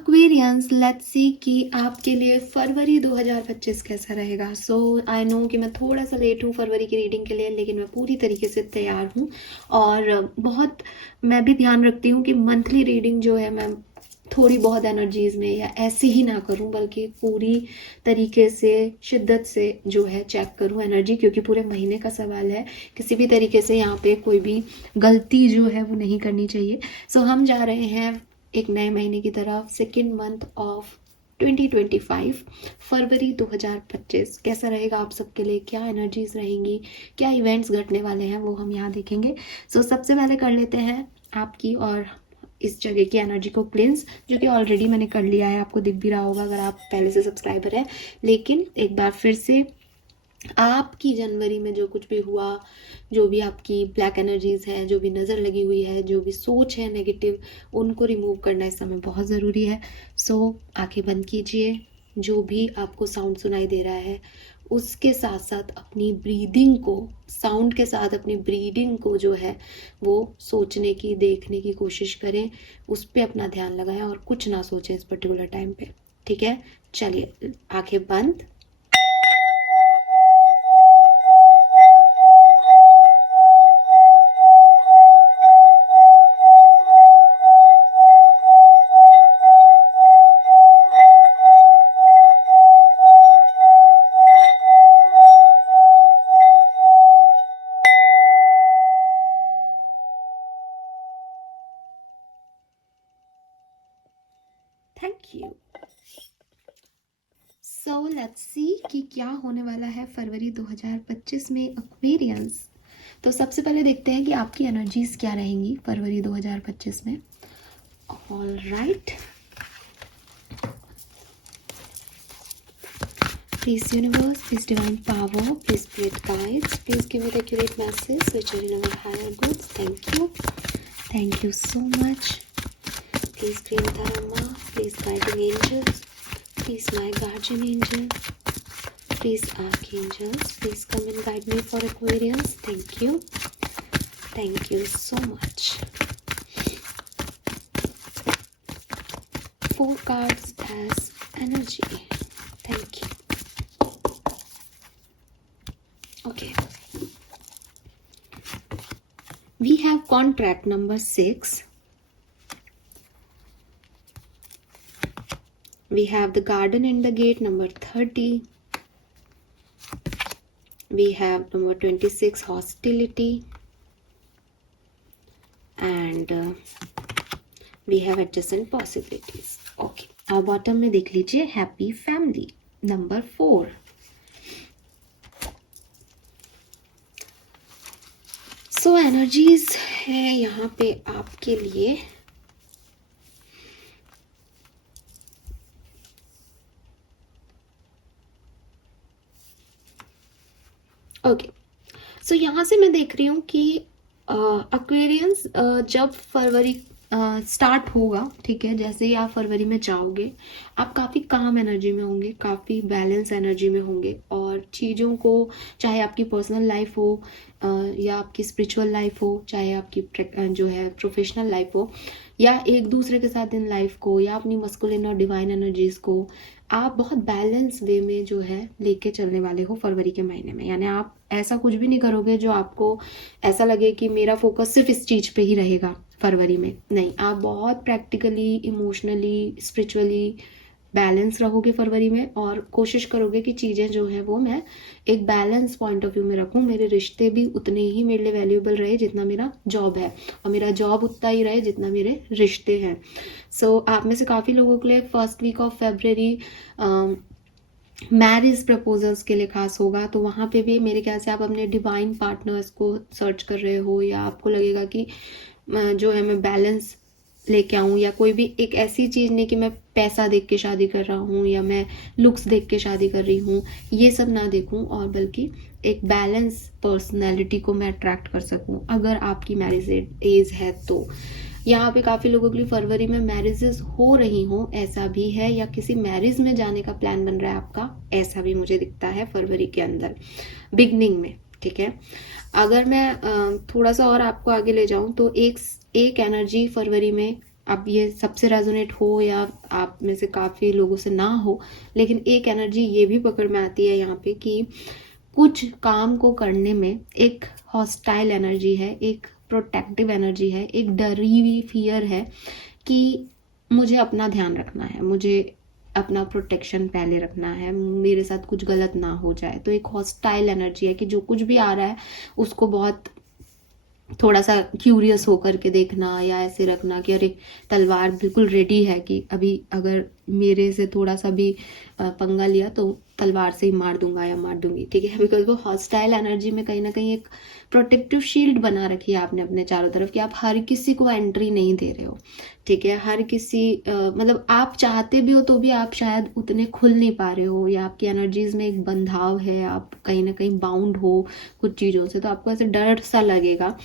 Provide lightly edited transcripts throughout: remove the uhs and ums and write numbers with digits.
Aquarians, let's see कि आपके लिए फरवरी 2025 कैसा रहेगा। सो आई नो कि मैं थोड़ा सा लेट हूँ फरवरी की रीडिंग के लिए, लेकिन मैं पूरी तरीके से तैयार हूँ। और मैं भी ध्यान रखती हूँ कि मंथली रीडिंग जो है मैं थोड़ी बहुत एनर्जीज में या ऐसे ही ना करूं, बल्कि पूरी तरीके से शिद्दत से जो है चेक करूं एनर्जी, क्योंकि पूरे महीने का सवाल है। किसी भी तरीके से यहाँ पे कोई भी गलती जो है वो नहीं करनी चाहिए। सो हम जा रहे हैं एक नए महीने की तरफ, सेकेंड मंथ ऑफ 2025, फरवरी 2025 कैसा रहेगा आप सबके लिए, क्या एनर्जीज रहेंगी, क्या इवेंट्स घटने वाले हैं, वो हम यहाँ देखेंगे। सो सबसे पहले कर लेते हैं आपकी और इस जगह की एनर्जी को क्लिंस, जो कि ऑलरेडी मैंने कर लिया है, आपको दिख भी रहा होगा अगर आप पहले से सब्सक्राइबर है। लेकिन एक बार फिर से आपकी जनवरी में जो कुछ भी हुआ, जो भी आपकी ब्लैक एनर्जीज है, जो भी नज़र लगी हुई है, जो भी सोच है नेगेटिव, उनको रिमूव करना इस समय बहुत ज़रूरी है। सो आंखें बंद कीजिए, जो भी आपको साउंड सुनाई दे रहा है उसके साथ साथ अपनी ब्रीदिंग को, साउंड के साथ अपनी ब्रीदिंग को जो है वो सोचने की, देखने की कोशिश करें, उस पर अपना ध्यान लगाएं और कुछ ना सोचें इस पर्टिकुलर टाइम पे। ठीक है, चलिए आंखें बंद। Thank you. So let's see कि क्या होने वाला है फरवरी 2025 में एक्वेरियंस। तो सबसे पहले देखते हैं कि आपकी एनर्जीज क्या रहेंगी फरवरी 2025 में। All right, please universe, please divine power, please spirit guides, please give me the accurate message which are in our higher goods. Thank you so much. Please green dharma, please guiding angels, please my guardian angel, please archangels, please come and guide me for Aquarius. Thank you so much. 4 cards as energy. Thank you. Okay, we have contract number 6. We have the garden and the gate number 30. We have number 26, hostility. And we have adjacent possibilities. Okay, अब bottom में देख लीजिए happy family number 4. सो energies है यहाँ पे आपके लिए। Okay, सो यहाँ से मैं देख रही हूँ कि एक्वेरियंस जब फरवरी स्टार्ट होगा, ठीक है, जैसे ही आप फरवरी में जाओगे आप काफ़ी काम एनर्जी में होंगे, काफ़ी बैलेंस एनर्जी में होंगे, और चीज़ों को, चाहे आपकी पर्सनल लाइफ हो या आपकी स्पिरिचुअल लाइफ हो, चाहे आपकी जो है प्रोफेशनल लाइफ हो, या एक दूसरे के साथ इन लाइफ को, या अपनी मस्कुलिन और डिवाइन एनर्जीज को आप बहुत बैलेंस वे में जो है लेके चलने वाले हो फरवरी के महीने में। यानी आप ऐसा कुछ भी नहीं करोगे जो आपको ऐसा लगे कि मेरा फोकस सिर्फ इस चीज़ पे ही रहेगा फरवरी में। नहीं, आप बहुत प्रैक्टिकली, इमोशनली, स्पिरिचुअली बैलेंस रहोगे फरवरी में, और कोशिश करोगे कि चीज़ें जो है वो मैं एक बैलेंस पॉइंट ऑफ व्यू में रखूं। मेरे रिश्ते भी उतने ही मेरे लिए वैल्यूएबल रहे जितना मेरा जॉब है, और मेरा जॉब उतना ही रहे जितना मेरे रिश्ते हैं। सो आप में से काफ़ी लोगों के लिए first week of February marriage proposals के लिए खास होगा। तो वहाँ पे भी मेरे ख्याल से आप अपने डिवाइन पार्टनर्स को सर्च कर रहे हो, या आपको लगेगा कि जो है मैं बैलेंस लेके आऊँ, या कोई भी एक ऐसी चीज़ नहीं कि मैं पैसा देख के शादी कर रहा हूँ या मैं लुक्स देख के शादी कर रही हूँ, ये सब ना देखूँ, और बल्कि एक बैलेंस पर्सनैलिटी को मैं अट्रैक्ट कर सकूँ अगर आपकी मैरिज एज है तो। यहाँ पे काफ़ी लोगों के लिए फरवरी में मैरिजेस हो रही हों, ऐसा भी है, या किसी मैरिज में जाने का प्लान बन रहा है आपका, ऐसा भी मुझे दिखता है फरवरी के अंदर बिगनिंग में। ठीक है, अगर मैं थोड़ा सा और आपको आगे ले जाऊं तो एक एनर्जी फरवरी में अब ये सबसे रेजोनेट हो या आप में से काफ़ी लोगों से ना हो, लेकिन एक एनर्जी ये भी पकड़ में आती है यहाँ पे कि कुछ काम को करने में एक हॉस्टाइल एनर्जी है, एक प्रोटेक्टिव एनर्जी है, एक डरी हुई फियर है कि मुझे अपना ध्यान रखना है, मुझे अपना प्रोटेक्शन पहले रखना है, मेरे साथ कुछ गलत ना हो जाए। तो एक हॉस्टाइल एनर्जी है कि जो कुछ भी आ रहा है उसको बहुत थोड़ा सा क्यूरियस होकर के देखना, या ऐसे रखना कि अरे तलवार बिल्कुल रेडी है कि अभी अगर मेरे से थोड़ा सा भी पंगा लिया तो तलवार से ही मार दूंगा या मार दूंगी, ठीक है। बिकॉज वो हॉस्टाइल एनर्जी में कहीं ना कहीं एक प्रोटेक्टिव शील्ड बना रखी है आपने अपने चारों तरफ कि आप हर किसी को एंट्री नहीं दे रहे हो, ठीक है। हर किसी मतलब आप चाहते भी हो तो भी आप शायद उतने खुल नहीं पा रहे हो, या आपकी एनर्जीज में एक बंधाव है, आप कहीं ना कहीं बाउंड हो कुछ चीज़ों से, तो आपको ऐसे डर सा लगेगा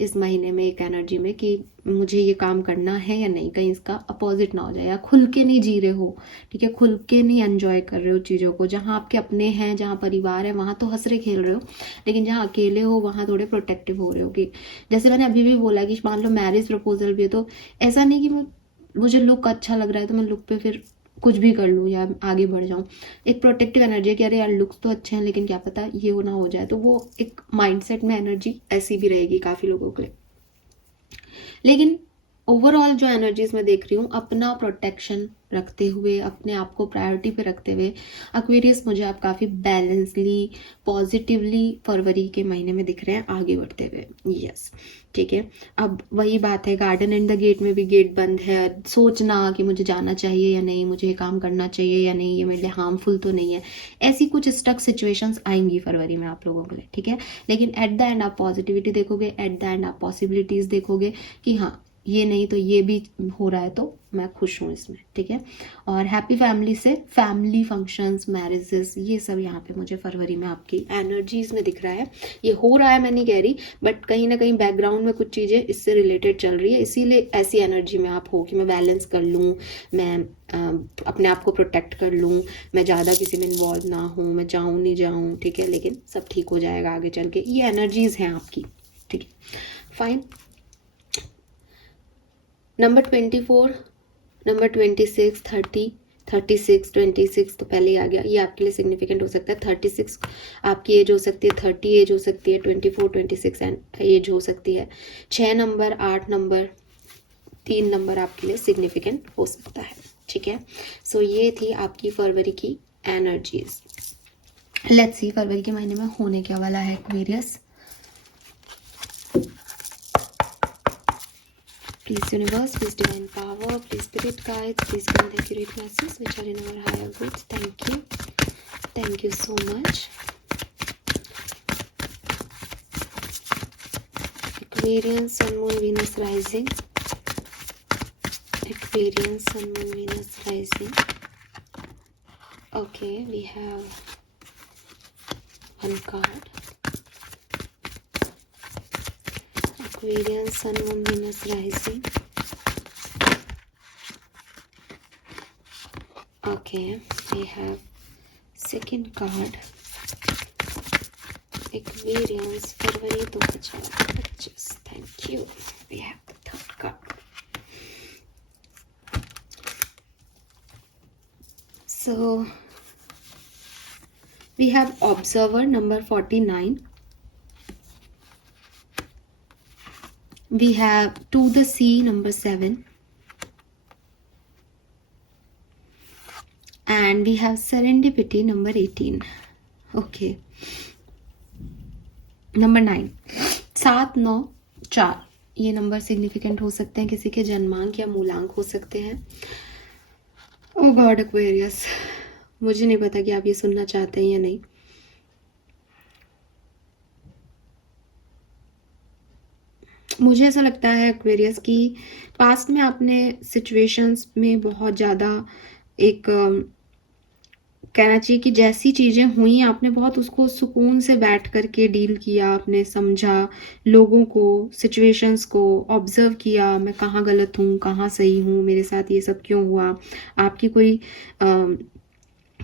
इस महीने में एक एनर्जी में कि मुझे ये काम करना है या नहीं, कहीं इसका अपोजिट ना हो जाए, या खुल के नहीं जी रहे हो, ठीक है, खुल के नहीं एंजॉय कर रहे हो चीज़ों को। जहाँ आपके अपने हैं, जहाँ परिवार है, वहाँ तो हंस रहे खेल रहे हो, लेकिन जहाँ अकेले हो वहाँ थोड़े प्रोटेक्टिव हो रहे हो कि जैसे मैंने अभी भी बोला कि मान लो मैरिज प्रपोजल भी है, तो ऐसा नहीं कि मुझे लुक अच्छा लग रहा है तो मैं लुक पे फिर कुछ भी कर लूँ या आगे बढ़ जाऊँ। एक प्रोटेक्टिव एनर्जी है कि अरे यार लुक्स तो अच्छे हैं लेकिन क्या पता ये हो ना हो जाए, तो वो एक माइंडसेट में एनर्जी ऐसी भी रहेगी काफ़ी लोगों के लिए। लेकिन ओवरऑल जो एनर्जीज मैं देख रही हूँ, अपना प्रोटेक्शन रखते हुए, अपने आप को प्रायोरिटी पे रखते हुए एक्वेरियस, मुझे आप काफ़ी बैलेंसली पॉजिटिवली फरवरी के महीने में दिख रहे हैं आगे बढ़ते हुए। यस, ठीक है। अब वही बात है, गार्डन एंड द गेट में भी गेट बंद है, सोचना कि मुझे जाना चाहिए या नहीं, मुझे ये काम करना चाहिए या नहीं, ये मेरे लिए हार्मफुल तो नहीं है, ऐसी कुछ स्टक सिचुएशंस आएंगी फरवरी में आप लोगों के लिए, ठीक है। लेकिन एट द एंड आप पॉजिटिविटी देखोगे, एट द एंड आप पॉसिबिलिटीज़ देखोगे कि हाँ ये नहीं तो ये भी हो रहा है तो मैं खुश हूँ इसमें, ठीक है। और हैप्पी फैमिली से फैमिली फंक्शंस, मैरिजेस, ये सब यहाँ पे मुझे फरवरी में आपकी एनर्जीज में दिख रहा है। ये हो रहा है मैं नहीं कह रही, बट कहीं ना कहीं बैकग्राउंड में कुछ चीज़ें इससे रिलेटेड चल रही है, इसीलिए ऐसी एनर्जी में आप हो कि मैं बैलेंस कर लूँ, मैं अपने आप को प्रोटेक्ट कर लूँ, मैं ज़्यादा किसी में इन्वॉल्व ना हूँ, मैं जाऊँ नहीं जाऊँ, ठीक है, लेकिन सब ठीक हो जाएगा आगे चल के। ये एनर्जीज हैं आपकी, ठीक है, फाइन। नंबर 24, नंबर 26, 30, 36, 26 तो पहले ही आ गया, ये आपके लिए सिग्निफिकेंट हो सकता है। 36 आपकी एज हो सकती है, 30 एज हो सकती है, 24, 26 एज हो सकती है। 6 नंबर, 8 नंबर, 3 नंबर आपके लिए सिग्निफिकेंट हो सकता है, ठीक है। सो ये थी आपकी फरवरी की एनर्जीज। लेट्स सी फरवरी के महीने में होने क्या वाला है Aquarius. Please universe, please divine power, please spirit guides, please give me the accurate messages which are in our higher goods. Thank you. Thank you so much. Aquarian, Sun, Moon, Venus rising. Aquarian, Sun, Moon, Venus rising. Okay, we have one card. Aquarian, Sun, Moon, Venus rising. Okay, we have second card. Aquarians, February 2025. Thank you. We have the third card. So we have Observer number 49. We have To the Sea number 7. And we have Serendipity number 18. Okay. Number 9, 7, 9, 4 ये number significant हो सकते हैं, किसी के जन्मांक या मूलांक हो सकते हैं। ओ गॉड एक्वेरियस, मुझे नहीं पता कि आप ये सुनना चाहते हैं या नहीं। मुझे ऐसा लगता है एक्वेरियस कि पास्ट में आपने सिचुएशंस में बहुत ज़्यादा एक कहना चाहिए कि जैसी चीज़ें हुई आपने बहुत उसको सुकून से बैठ करके डील किया, आपने समझा लोगों को, सिचुएशंस को ऑब्जर्व किया, मैं कहाँ गलत हूँ, कहाँ सही हूँ, मेरे साथ ये सब क्यों हुआ, आपकी कोई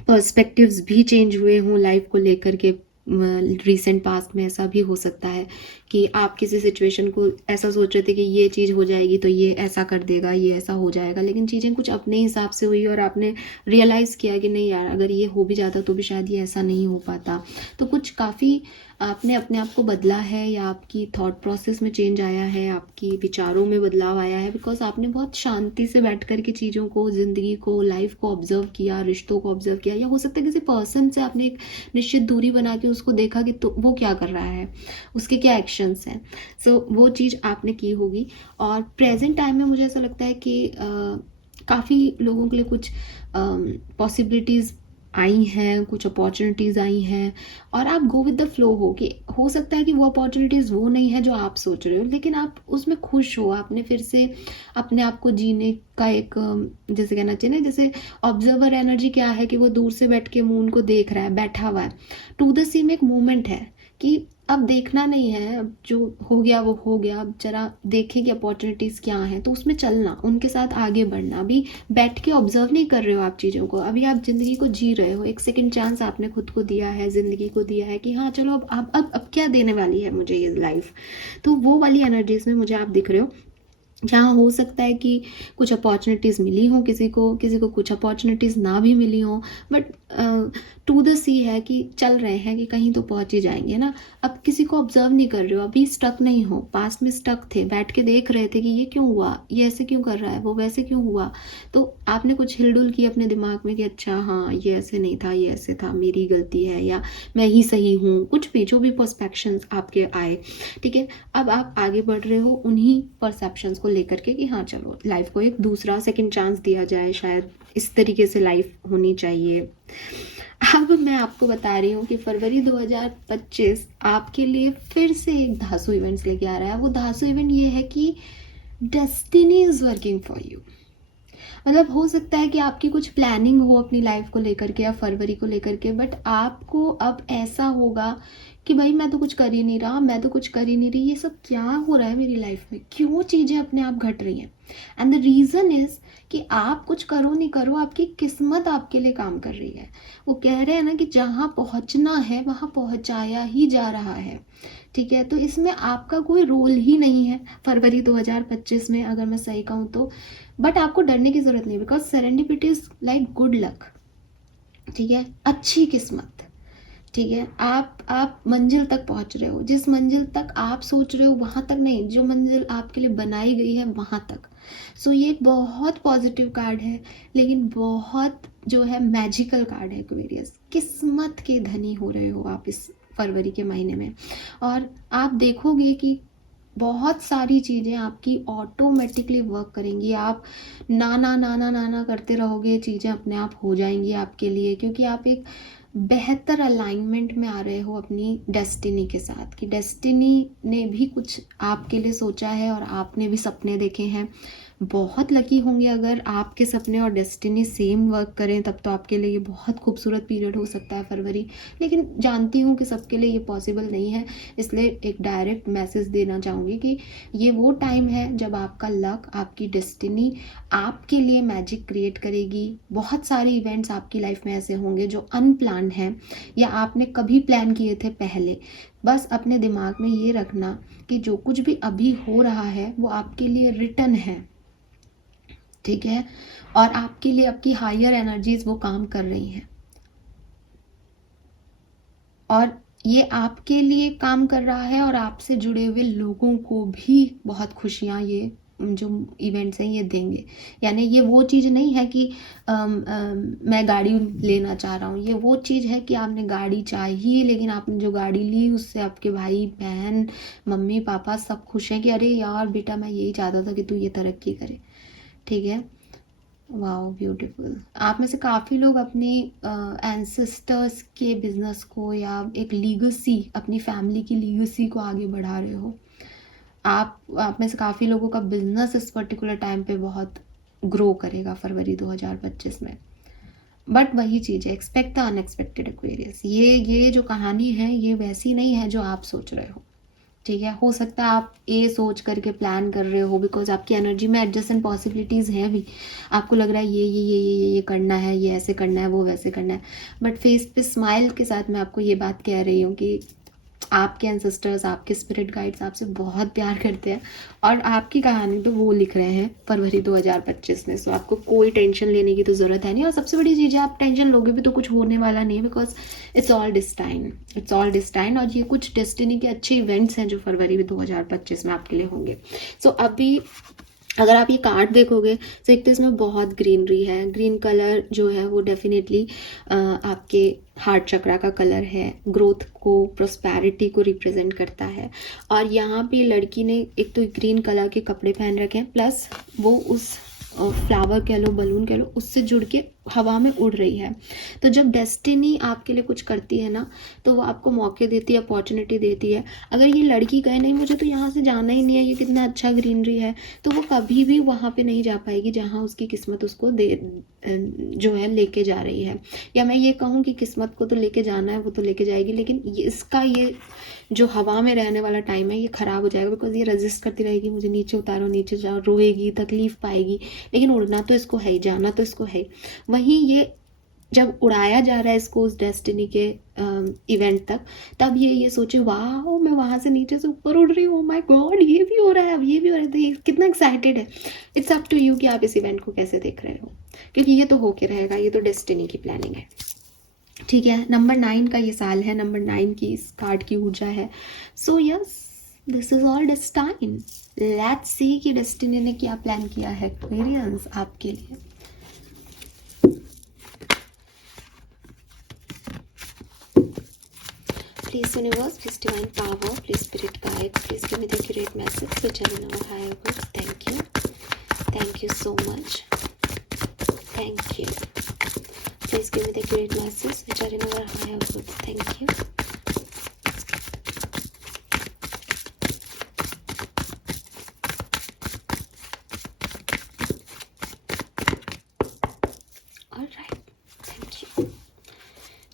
पर्सपेक्टिव्स भी चेंज हुए हों लाइफ को लेकर के रिसेंट पास्ट में ऐसा भी हो सकता है कि आप किसी सिचुएशन को ऐसा सोच रहे थे कि ये चीज़ हो जाएगी तो ये ऐसा कर देगा, ये ऐसा हो जाएगा, लेकिन चीज़ें कुछ अपने हिसाब से हुई और आपने रियलाइज़ किया कि नहीं यार, अगर ये हो भी जाता तो भी शायद ये ऐसा नहीं हो पाता। तो कुछ काफ़ी आपने अपने आप को बदला है, या आपकी थॉट प्रोसेस में चेंज आया है, आपकी विचारों में बदलाव आया है, बिकॉज आपने बहुत शांति से बैठ कर के चीज़ों को, ज़िंदगी को, लाइफ को ऑब्जर्व किया, रिश्तों को ऑब्जर्व किया, या हो सकता है किसी पर्सन से आपने एक निश्चित दूरी बना के उसको देखा कि तो वो क्या कर रहा है, उसके क्या एक्शंस हैं। सो वो चीज़ आपने की होगी। और प्रेजेंट टाइम में मुझे ऐसा लगता है कि काफ़ी लोगों के लिए कुछ पॉसिबिलिटीज़ आई हैं, कुछ अपॉर्चुनिटीज़ आई हैं, और आप गो विद द फ्लो हो कि हो सकता है कि वो अपॉर्चुनिटीज़ वो नहीं है जो आप सोच रहे हो, लेकिन आप उसमें खुश हो। आपने फिर से अपने आप को जीने का एक जैसे कहना चाहिए ना, जैसे ऑब्जर्वर एनर्जी क्या है कि वो दूर से बैठ के मून को देख रहा है, बैठा हुआ है। टू द सीम एक मूवमेंट है कि अब देखना नहीं है, अब जो हो गया वो हो गया, अब जरा देखें कि अपॉर्चुनिटीज़ क्या हैं, तो उसमें चलना, उनके साथ आगे बढ़ना। अभी बैठ के ऑब्जर्व नहीं कर रहे हो आप चीज़ों को, अभी आप ज़िंदगी को जी रहे हो। एक सेकंड चांस आपने खुद को दिया है, ज़िंदगी को दिया है कि हाँ चलो अब क्या देने वाली है मुझे ये लाइफ। तो वो वाली एनर्जीज में मुझे आप दिख रहे हो, जहाँ हो सकता है कि कुछ अपॉर्चुनिटीज़ मिली हो किसी को कुछ अपॉर्चुनिटीज़ ना भी मिली हो, बट टू द सी है कि चल रहे हैं कि कहीं तो पहुंच ही जाएंगे ना। अब किसी को ऑब्जर्व नहीं कर रहे हो, अभी स्टक नहीं हो, पास्ट में स्टक थे, बैठ के देख रहे थे कि ये क्यों हुआ, ये ऐसे क्यों कर रहा है, वो वैसे क्यों हुआ। तो आपने कुछ हिलडुल की अपने दिमाग में कि अच्छा हाँ ये ऐसे नहीं था, ये ऐसे था, मेरी गलती है, या मैं ही सही हूँ, कुछ भी जो भी पर्सपेक्शंस आपके आए, ठीक है। अब आप आगे बढ़ रहे हो उन्हीं परसेप्शंस को लेकर के कि हाँ चलो लाइफ को एक दूसरा सेकंड चांस दिया जाए, शायद इस तरीके से लाइफ होनी चाहिए। अब मैं आपको बता रही हूँ कि फरवरी 2025 आपके लिए फिर से एक धांसू इवेंट्स लेके आ रहा है। वो धांसू इवेंट ये है कि destiny is working for you. मतलब हो सकता है कि आपकी कुछ प्लानिंग हो अपनी लाइफ को लेकर के या फरवरी को लेकर के, बट आपको अब ऐसा होगा कि भाई मैं तो कुछ कर ही नहीं रहा, मैं तो कुछ कर ही नहीं रही, ये सब क्या हो रहा है मेरी लाइफ में, क्यों चीज़ें अपने आप घट रही हैं। एंड द रीज़न इज़ कि आप कुछ करो नहीं करो, आपकी किस्मत आपके लिए काम कर रही है। वो कह रहे हैं ना कि जहाँ पहुँचना है वहाँ पहुँचाया ही जा रहा है, ठीक है। तो इसमें आपका कोई रोल ही नहीं है फरवरी 2025 में, अगर मैं सही कहूँ तो। बट आपको डरने की जरूरत नहीं, because serendipity is like good luck, ठीक है, अच्छी किस्मत, ठीक है। आप मंजिल तक पहुंच रहे हो, जिस मंजिल तक आप सोच रहे हो वहां तक नहीं, जो मंजिल आपके लिए बनाई गई है वहां तक। सो ये एक बहुत पॉजिटिव कार्ड है, लेकिन बहुत जो है मैजिकल कार्ड है एक्वेरियस। किस्मत के धनी हो रहे हो आप इस फरवरी के महीने में, और आप देखोगे कि बहुत सारी चीज़ें आपकी ऑटोमेटिकली वर्क करेंगी। आप ना ना ना ना ना ना करते रहोगे, चीज़ें अपने आप हो जाएंगी आपके लिए, क्योंकि आप एक बेहतर अलाइनमेंट में आ रहे हो अपनी डेस्टिनी के साथ, कि डेस्टिनी ने भी कुछ आपके लिए सोचा है और आपने भी सपने देखे हैं। बहुत लकी होंगे अगर आपके सपने और डेस्टिनी सेम वर्क करें, तब तो आपके लिए ये बहुत खूबसूरत पीरियड हो सकता है फरवरी। लेकिन जानती हूँ कि सबके लिए ये पॉसिबल नहीं है, इसलिए एक डायरेक्ट मैसेज देना चाहूँगी कि ये वो टाइम है जब आपका लक, आपकी डेस्टिनी आपके लिए मैजिक क्रिएट करेगी। बहुत सारे इवेंट्स आपकी लाइफ में ऐसे होंगे जो अनप्लान्ड हैं, या आपने कभी प्लान किए थे पहले। बस अपने दिमाग में ये रखना कि जो कुछ भी अभी हो रहा है वो आपके लिए रिटर्न है, ठीक है, और आपके लिए आपकी हायर एनर्जीज वो काम कर रही हैं, और ये आपके लिए काम कर रहा है, और आपसे जुड़े हुए लोगों को भी बहुत खुशियाँ ये जो इवेंट्स हैं ये देंगे। यानी ये वो चीज़ नहीं है कि मैं गाड़ी लेना चाह रहा हूँ, ये वो चीज़ है कि आपने गाड़ी चाहिए, लेकिन आपने जो गाड़ी ली उससे आपके भाई बहन मम्मी पापा सब खुश हैं कि अरे यार बेटा मैं यही चाहता था कि तू ये तरक्की करे, ठीक है। Wow beautiful. आप में से काफ़ी लोग अपनी एंसेस्टर्स के बिजनेस को या एक लीगेसी, अपनी फैमिली की लीगेसी को आगे बढ़ा रहे हो। आप में से काफ़ी लोगों का बिजनेस इस पर्टिकुलर टाइम पे बहुत ग्रो करेगा फरवरी 2025 में। बट वही चीज़ है, एक्सपेक्ट द अनएक्सपेक्टेड एक्वेरियस। ये जो कहानी है ये वैसी नहीं है जो आप सोच रहे हो, ठीक है, हो सकता है आप ए सोच करके प्लान कर रहे हो, बिकॉज आपकी एनर्जी में एडजस्टेंट पॉसिबिलिटीज़ हैं भी। आपको लग रहा है ये करना है, ये ऐसे करना है, वो वैसे करना है, बट फेस पे स्माइल के साथ मैं आपको ये बात कह रही हूँ कि आपके एंसेस्टर्स, आपके स्पिरिट गाइड्स आपसे बहुत प्यार करते हैं और आपकी कहानी तो वो लिख रहे हैं फरवरी 2025 में। सो आपको कोई टेंशन लेने की तो ज़रूरत है नहीं, और सबसे बड़ी चीज़ है आप टेंशन लोगे भी तो कुछ होने वाला नहीं है, because it's all destine, it's all destine. और ये कुछ डेस्टिनी के अच्छे इवेंट्स हैं जो फरवरी 2025 में आपके लिए होंगे। सो अभी अगर आप ये कार्ड देखोगे तो एक तो इसमें बहुत ग्रीनरी है। ग्रीन कलर जो है वो डेफिनेटली आपके हार्ट चक्रा का कलर है, ग्रोथ को, प्रोस्पैरिटी को रिप्रेजेंट करता है। और यहाँ पे लड़की ने एक तो ग्रीन कलर के कपड़े पहन रखे हैं, प्लस वो उस फ्लावर कह लो, बलून कह लो, उससे जुड़ के हवा में उड़ रही है। तो जब डेस्टिनी आपके लिए कुछ करती है ना, तो वो आपको मौके देती है, अपॉर्चुनिटी देती है। अगर ये लड़की कहे नहीं मुझे तो यहाँ से जाना ही नहीं है, ये कितना अच्छा ग्रीनरी है, तो वो कभी भी वहाँ पे नहीं जा पाएगी जहाँ उसकी किस्मत उसको दे जो है लेके जा रही है। या मैं ये कहूँ कि किस्मत को तो लेके जाना है, वो तो लेके जाएगी, लेकिन इसका ये जो हवा में रहने वाला टाइम है ये ख़राब हो जाएगा, बिकॉज ये रजिस्ट करती रहेगी, मुझे नीचे उतारो, नीचे जाओ, रोएगी, तकलीफ पाएगी, लेकिन उड़ना तो इसको है ही, जाना तो इसको है। वहीं ये जब उड़ाया जा रहा है इसको उस डेस्टिनी के इवेंट तक, तब ये सोचे वाह मैं वहाँ से नीचे से ऊपर उड़ रही हूँ, माय गॉड ये भी हो रहा है, अब ये भी हो रहा है, तो ये कितना एक्साइटेड है। इट्स अप टू यू कि आप इस इवेंट को कैसे देख रहे हो, क्योंकि ये तो होके रहेगा, ये तो डेस्टिनी की प्लानिंग है। ठीक है, नंबर 9 का ये साल है, नंबर 9 की इस कार्ड की ऊर्जा है। So yes, this is all destined. Let's see कि डेस्टिनी ने क्या प्लान किया है एक्वेरियंस आपके लिए। Please universe, please divine power, please spirit guide, please give me the accurate message which I know higher good. Thank you. Thank you so much. Thank you. Please give me the accurate message which I know higher good. Thank you. Alright. Thank you.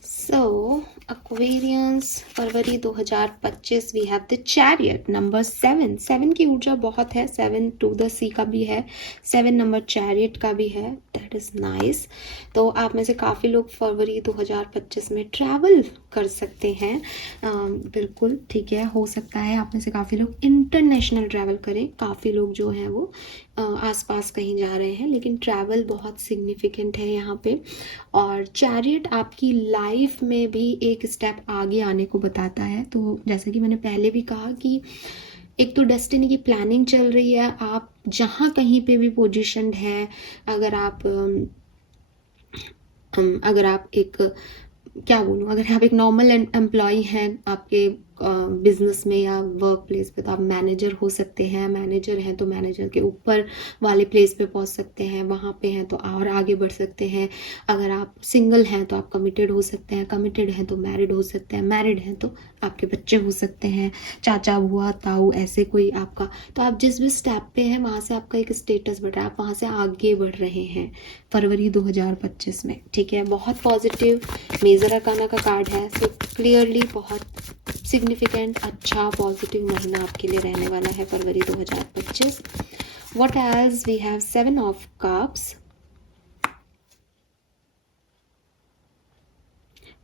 So Aquarians, फरवरी 2025 we have the chariot number 7। 7 की ऊर्जा बहुत है, 7 to the सी का भी है, 7 number chariot का भी है, दैट इज़ नाइस। तो आप में से काफ़ी लोग फरवरी 2025 में ट्रैवल कर सकते हैं, बिल्कुल ठीक है, हो सकता है आप में से काफ़ी लोग इंटरनेशनल ट्रैवल करें, काफ़ी लोग जो हैं वो आसपास कहीं जा रहे हैं, लेकिन ट्रैवल बहुत सिग्निफिकेंट है यहाँ पे। और चैरियट आपकी लाइफ में भी एक स्टेप आगे आने को बताता है। तो जैसे कि मैंने पहले भी कहा कि एक तो डेस्टिनी की प्लानिंग चल रही है, आप जहाँ कहीं पे भी पोजीशनड हैं, अगर आप एक क्या बोलूँ, अगर आप एक नॉर्मल एम्प्लॉय हैं आपके बिजनेस में या वर्क प्लेस पे, तो आप मैनेजर हो सकते हैं, मैनेजर हैं तो मैनेजर के ऊपर वाले प्लेस पे पहुंच सकते हैं, वहाँ पे हैं तो और आगे बढ़ सकते हैं। अगर आप सिंगल हैं तो आप कमिटेड हो सकते हैं, कमिटेड हैं तो मैरिड हो सकते हैं, मैरिड हैं तो आपके बच्चे हो सकते हैं, चाचा बुआ ताऊ ऐसे कोई आपका। तो आप जिस भी स्टेप पे हैं वहाँ से आपका एक स्टेटस बढ़ रहा है, आप वहाँ से आगे बढ़ रहे हैं फरवरी 2025 में। ठीक है, बहुत पॉजिटिव मेजर अरकाना का कार्ड है, सो क्लियरली बहुत सिग्निफिकेंट अच्छा पॉजिटिव महीना आपके लिए रहने वाला है फरवरी 2025। What else we have 7 of cups.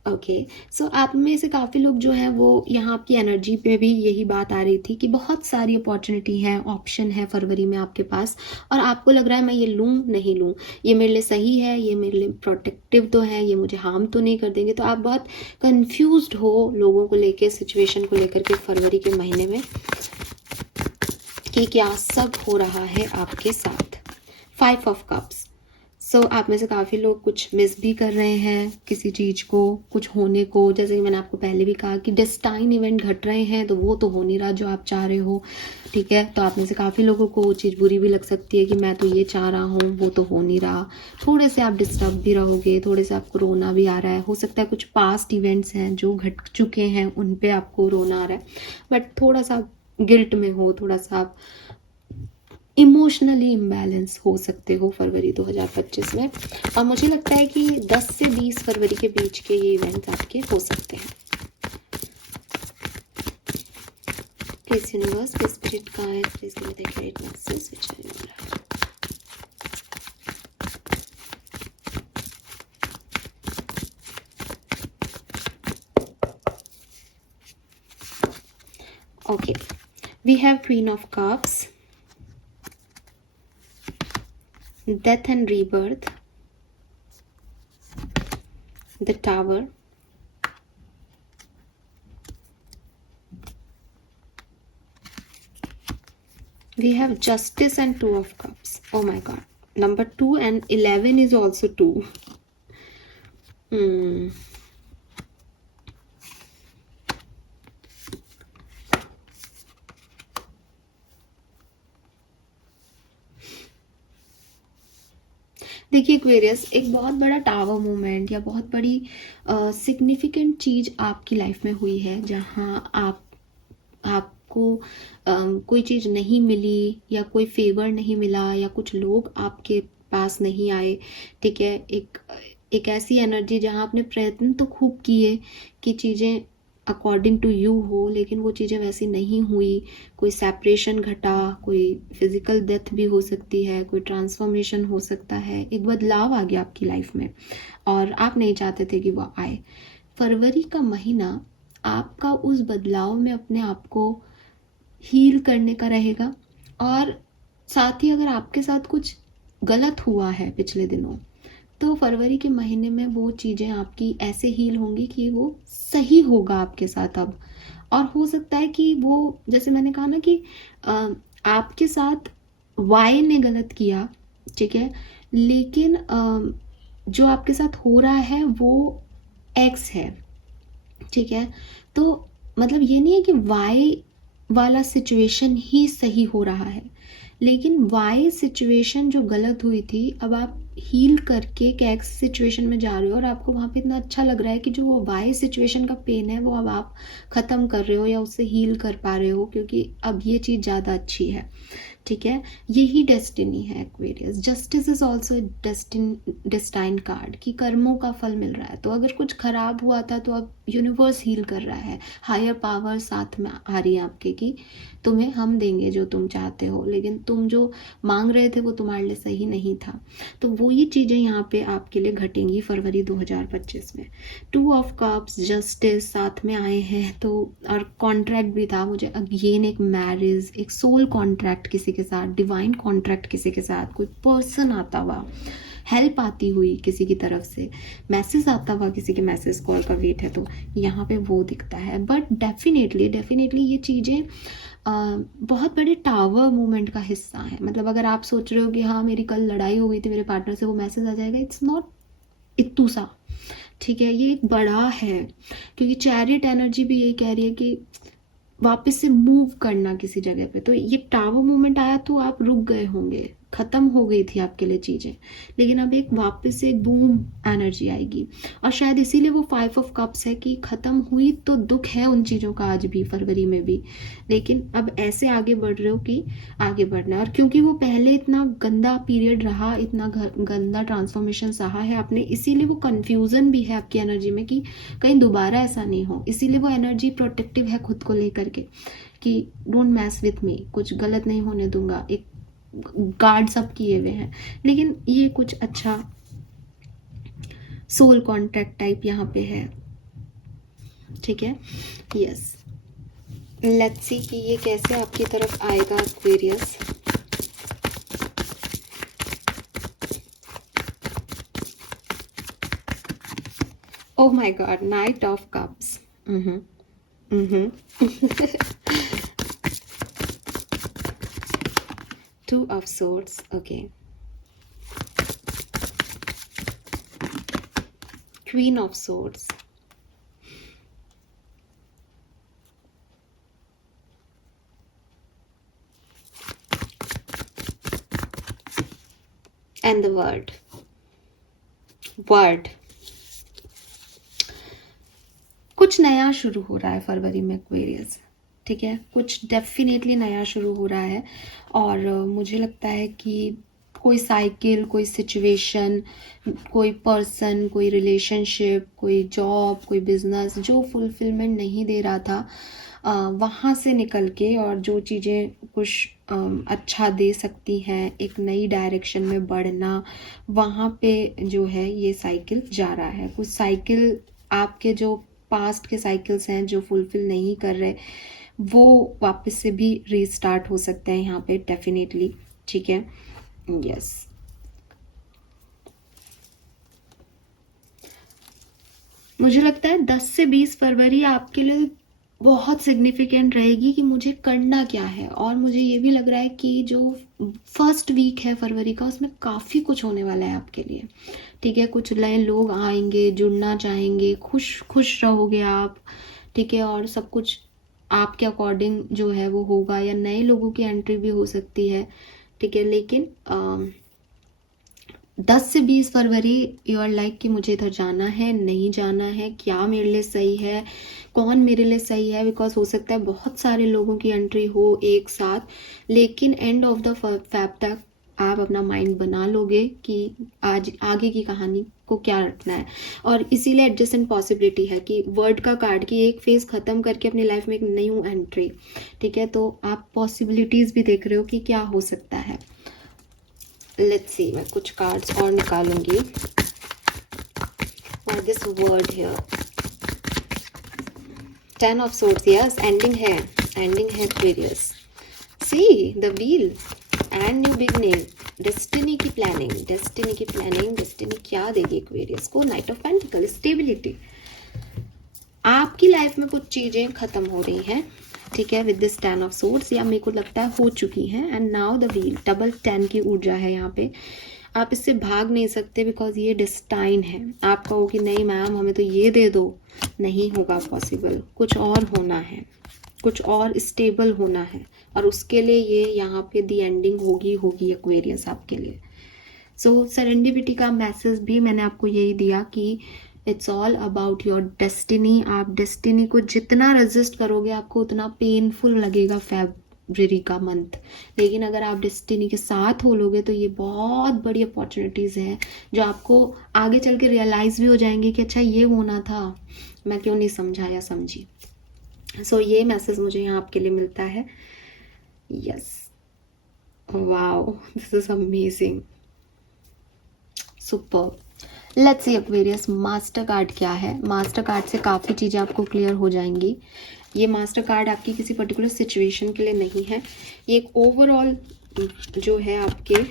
Okay, so आप में से काफ़ी लोग जो हैं वो यहाँ आपकी एनर्जी पे भी यही बात आ रही थी कि बहुत सारी अपॉर्चुनिटी है, ऑप्शन है फरवरी में आपके पास, और आपको लग रहा है मैं ये लूँ नहीं लूँ, ये मेरे लिए सही है, ये मेरे लिए प्रोटेक्टिव तो है, ये मुझे हार्म तो नहीं कर देंगे। तो आप बहुत कंफ्यूज्ड हो लोगों को लेके, सिचुएशन को लेकर के फरवरी के महीने में कि क्या सब हो रहा है आपके साथ। 5 ऑफ कप्स। सो आप में से काफ़ी लोग कुछ मिस भी कर रहे हैं किसी चीज़ को, कुछ होने को, जैसे कि मैंने आपको पहले भी कहा कि डेस्टाइन इवेंट घट रहे हैं तो वो तो हो नहीं रहा जो आप चाह रहे हो। ठीक है, तो आप में से काफ़ी लोगों को वो चीज़ बुरी भी लग सकती है कि मैं तो ये चाह रहा हूँ, वो तो हो नहीं रहा। थोड़े से आप डिस्टर्ब भी रहोगे, थोड़े से आपको रोना भी आ रहा है, हो सकता है कुछ पास्ट इवेंट्स हैं जो घट चुके हैं उन पर आपको रोना आ रहा है, बट थोड़ा सा गिल्ट में हो, थोड़ा सा आप इमोशनली इम्बैलेंस हो सकते हो फरवरी 2025 में। और मुझे लगता है कि 10 से 20 फरवरी के बीच के ये इवेंट्स आपके हो सकते हैं। Please universe, please spirit guide, please give me the accurate message which I need. Okay, we have Queen of Cups, Death and Rebirth, the Tower, we have Justice and Two of Cups. Oh my god, number 2 and 11 is also 2. देखिए Aquarius, एक बहुत बड़ा tower movement या बहुत बड़ी significant चीज़ आपकी life में हुई है, जहाँ आपको कोई चीज़ नहीं मिली या कोई फेवर नहीं मिला या कुछ लोग आपके पास नहीं आए, ठीक है। एक ऐसी एनर्जी जहाँ आपने प्रयत्न तो खूब किए कि चीज़ें अकॉर्डिंग टू यू हो, लेकिन वो चीज़ें वैसी नहीं हुई। कोई सेपरेशन घटा, कोई फिजिकल डेथ भी हो सकती है, कोई ट्रांसफॉर्मेशन हो सकता है, एक बदलाव आ गया आपकी लाइफ में और आप नहीं चाहते थे कि वो आए। फरवरी का महीना आपका उस बदलाव में अपने आप को हील करने का रहेगा, और साथ ही अगर आपके साथ कुछ गलत हुआ है पिछले दिनों, तो फरवरी के महीने में वो चीज़ें आपकी ऐसे हील होंगी कि वो सही होगा आपके साथ अब। और हो सकता है कि वो, जैसे मैंने कहा ना कि आपके साथ वाई ने गलत किया, ठीक है, लेकिन जो आपके साथ हो रहा है वो एक्स है, ठीक है। तो मतलब ये नहीं है कि वाई वाला सिचुएशन ही सही हो रहा है, लेकिन वाई सिचुएशन जो गलत हुई थी, अब आप हील करके एक एक्स सिचुएशन में जा रहे हो और आपको वहाँ पे इतना अच्छा लग रहा है कि जो वो वाई सिचुएशन का पेन है वो अब आप ख़त्म कर रहे हो या उससे हील कर पा रहे हो, क्योंकि अब ये चीज़ ज़्यादा अच्छी है, ठीक है। यही डेस्टिनी है Aquarius. Justice is also destined card कि कर्मों का फल मिल रहा है। तो अगर कुछ खराब हुआ था तो अब यूनिवर्स हील कर रहा है, हायर पावर साथ में आ रही है आपके कि तुम्हें हम देंगे जो तुम चाहते हो, लेकिन तुम जो मांग रहे थे वो तुम्हारे लिए सही नहीं था। तो वो ये चीज़ें यहाँ पे आपके लिए घटेंगी फरवरी 2025 में। 2 ऑफ कप्स, जस्टिस साथ में आए हैं, तो और कॉन्ट्रैक्ट भी था मुझे अगेन, एक मैरिज, एक सोल कॉन्ट्रैक्ट किसी के साथ, डिवाइन कॉन्ट्रैक्ट किसी के साथ, कोई पर्सन आता हुआ, हेल्प आती हुई किसी की तरफ से, मैसेज आता हुआ किसी के मैसेज कॉल का वेट है, तो यहाँ पे वो दिखता है। बट डेफिनेटली ये चीज़ें बहुत बड़े टावर मूवमेंट का हिस्सा है। मतलब अगर आप सोच रहे हो कि हाँ मेरी कल लड़ाई हो गई थी मेरे पार्टनर से, वो मैसेज आ जाएगा, इट्स नॉट इतू सा, ठीक है। ये एक बड़ा है, क्योंकि चैरिट एनर्जी भी यही कह रही है कि वापस से मूव करना किसी जगह पे। तो ये टावर मूवमेंट आया तो आप रुक गए होंगे, ख़त्म हो गई थी आपके लिए चीज़ें, लेकिन अब एक वापस से एक बूम एनर्जी आएगी। और शायद इसीलिए वो 5 ऑफ कप्स है कि ख़त्म हुई तो दुख है उन चीज़ों का आज भी, फरवरी में भी, लेकिन अब ऐसे आगे बढ़ रहे हो कि आगे बढ़ना है। और क्योंकि वो पहले इतना गंदा पीरियड रहा, इतना गंदा ट्रांसफॉर्मेशन सहा है आपने, इसीलिए वो कन्फ्यूज़न भी है आपकी एनर्जी में कि कहीं दोबारा ऐसा नहीं हो। इसीलिए वो एनर्जी प्रोटेक्टिव है खुद को लेकर के कि डोंट मैस विथ मी, कुछ गलत नहीं होने दूंगा, एक गार्ड सब किए हुए हैं। लेकिन ये कुछ अच्छा सोल कॉन्ट्रैक्ट टाइप यहाँ पे है, ठीक है। यस, लेट्स सी कि ये कैसे आपकी तरफ आएगा Aquarius. Oh my God, night of cups. Two of Swords, okay. Queen of Swords. And the word. कुछ नया शुरू हो रहा है फरवरी में एक्वेरियस, ठीक है। कुछ डेफिनेटली नया शुरू हो रहा है, और मुझे लगता है कि कोई साइकिल, कोई सिचुएशन, कोई पर्सन, कोई रिलेशनशिप, कोई जॉब, कोई बिजनेस जो फुलफिलमेंट नहीं दे रहा था, वहाँ से निकल के और जो चीज़ें कुछ अच्छा दे सकती हैं, एक नई डायरेक्शन में बढ़ना, वहाँ पे जो है ये साइकिल जा रहा है। कुछ साइकिल आपके जो पास्ट के साइकिल्स हैं जो फुलफिल नहीं कर रहे, वो वापस से भी रीस्टार्ट हो सकते हैं यहाँ पे डेफिनेटली। ठीक है, यस। मुझे लगता है 10 से 20 फरवरी आपके लिए बहुत सिग्निफिकेंट रहेगी कि मुझे करना क्या है। और मुझे ये भी लग रहा है कि जो फर्स्ट वीक है फरवरी का, उसमें काफ़ी कुछ होने वाला है आपके लिए। ठीक है, कुछ नए लोग आएंगे, जुड़ना चाहेंगे, खुश खुश रहोगे आप। ठीक है, और सब कुछ आपके अकॉर्डिंग जो है वो होगा, या नए लोगों की एंट्री भी हो सकती है। ठीक है, लेकिन 10 से 20 फरवरी यू आर लाइक कि मुझे इधर जाना है, नहीं जाना है, क्या मेरे लिए सही है, कौन मेरे लिए सही है। बिकॉज हो सकता है बहुत सारे लोगों की एंट्री हो एक साथ, लेकिन एंड ऑफ द फैब तक आप अपना माइंड बना लोगे कि आज आगे की कहानी को क्या रखना है। और इसीलिए एडजस्टेंट पॉसिबिलिटी है कि वर्ड का कार्ड की एक फेज खत्म करके अपनी लाइफ में एक न्यू एंट्री। ठीक है, तो आप पॉसिबिलिटीज भी देख रहे हो कि क्या हो सकता है। लेट्स सी, मैं कुछ कार्ड्स और निकालूंगी for this word here. 10 of swords, yes, ending है Aquarius. See the wheel and new beginning, destiny की प्लानिंग, डेस्टिनी क्या देगी एक्वेरियस को? Knight of pentacle, stability. आपकी लाइफ में कुछ चीजें खत्म हो रही हैं, ठीक है, विद दिस 10 ऑफ सोर्ड्स, या मेरे को लगता है हो चुकी हैं। And now the wheel, double 10 की ऊर्जा है यहाँ पे। आप इससे भाग नहीं सकते बिकॉज ये डिस्टाइन है। आप कहो कि नहीं मैम हमें तो ये दे दो, नहीं होगा पॉसिबल। कुछ और होना है, कुछ और स्टेबल होना है, और उसके लिए ये यहाँ पे दी एंडिंग होगी एक्वेरियस आपके लिए। सो सेरेंडिपिटी का मैसेज भी मैंने आपको यही दिया कि it's all about your destiny. आप डेस्टिनी को जितना रेजिस्ट करोगे आपको उतना पेनफुल लगेगा फेब्रुअरी का मंथ। लेकिन अगर आप डेस्टिनी के साथ हो लोगे तो ये बहुत बड़ी अपॉर्चुनिटीज़ हैं जो आपको आगे चल के रियलाइज़ भी हो जाएंगे कि अच्छा ये होना था, मैं क्यों नहीं समझा या समझी। सो ये मैसेज मुझे यहाँ आपके लिए मिलता है। Yes, wow, this is amazing, super. Let's see Aquarius, master card क्या है? मास्टर कार्ड से काफ़ी चीज़ें आपको क्लियर हो जाएंगी। ये मास्टर कार्ड आपकी किसी पर्टिकुलर सिचुएशन के लिए नहीं है, ये एक ओवरऑल जो है आपके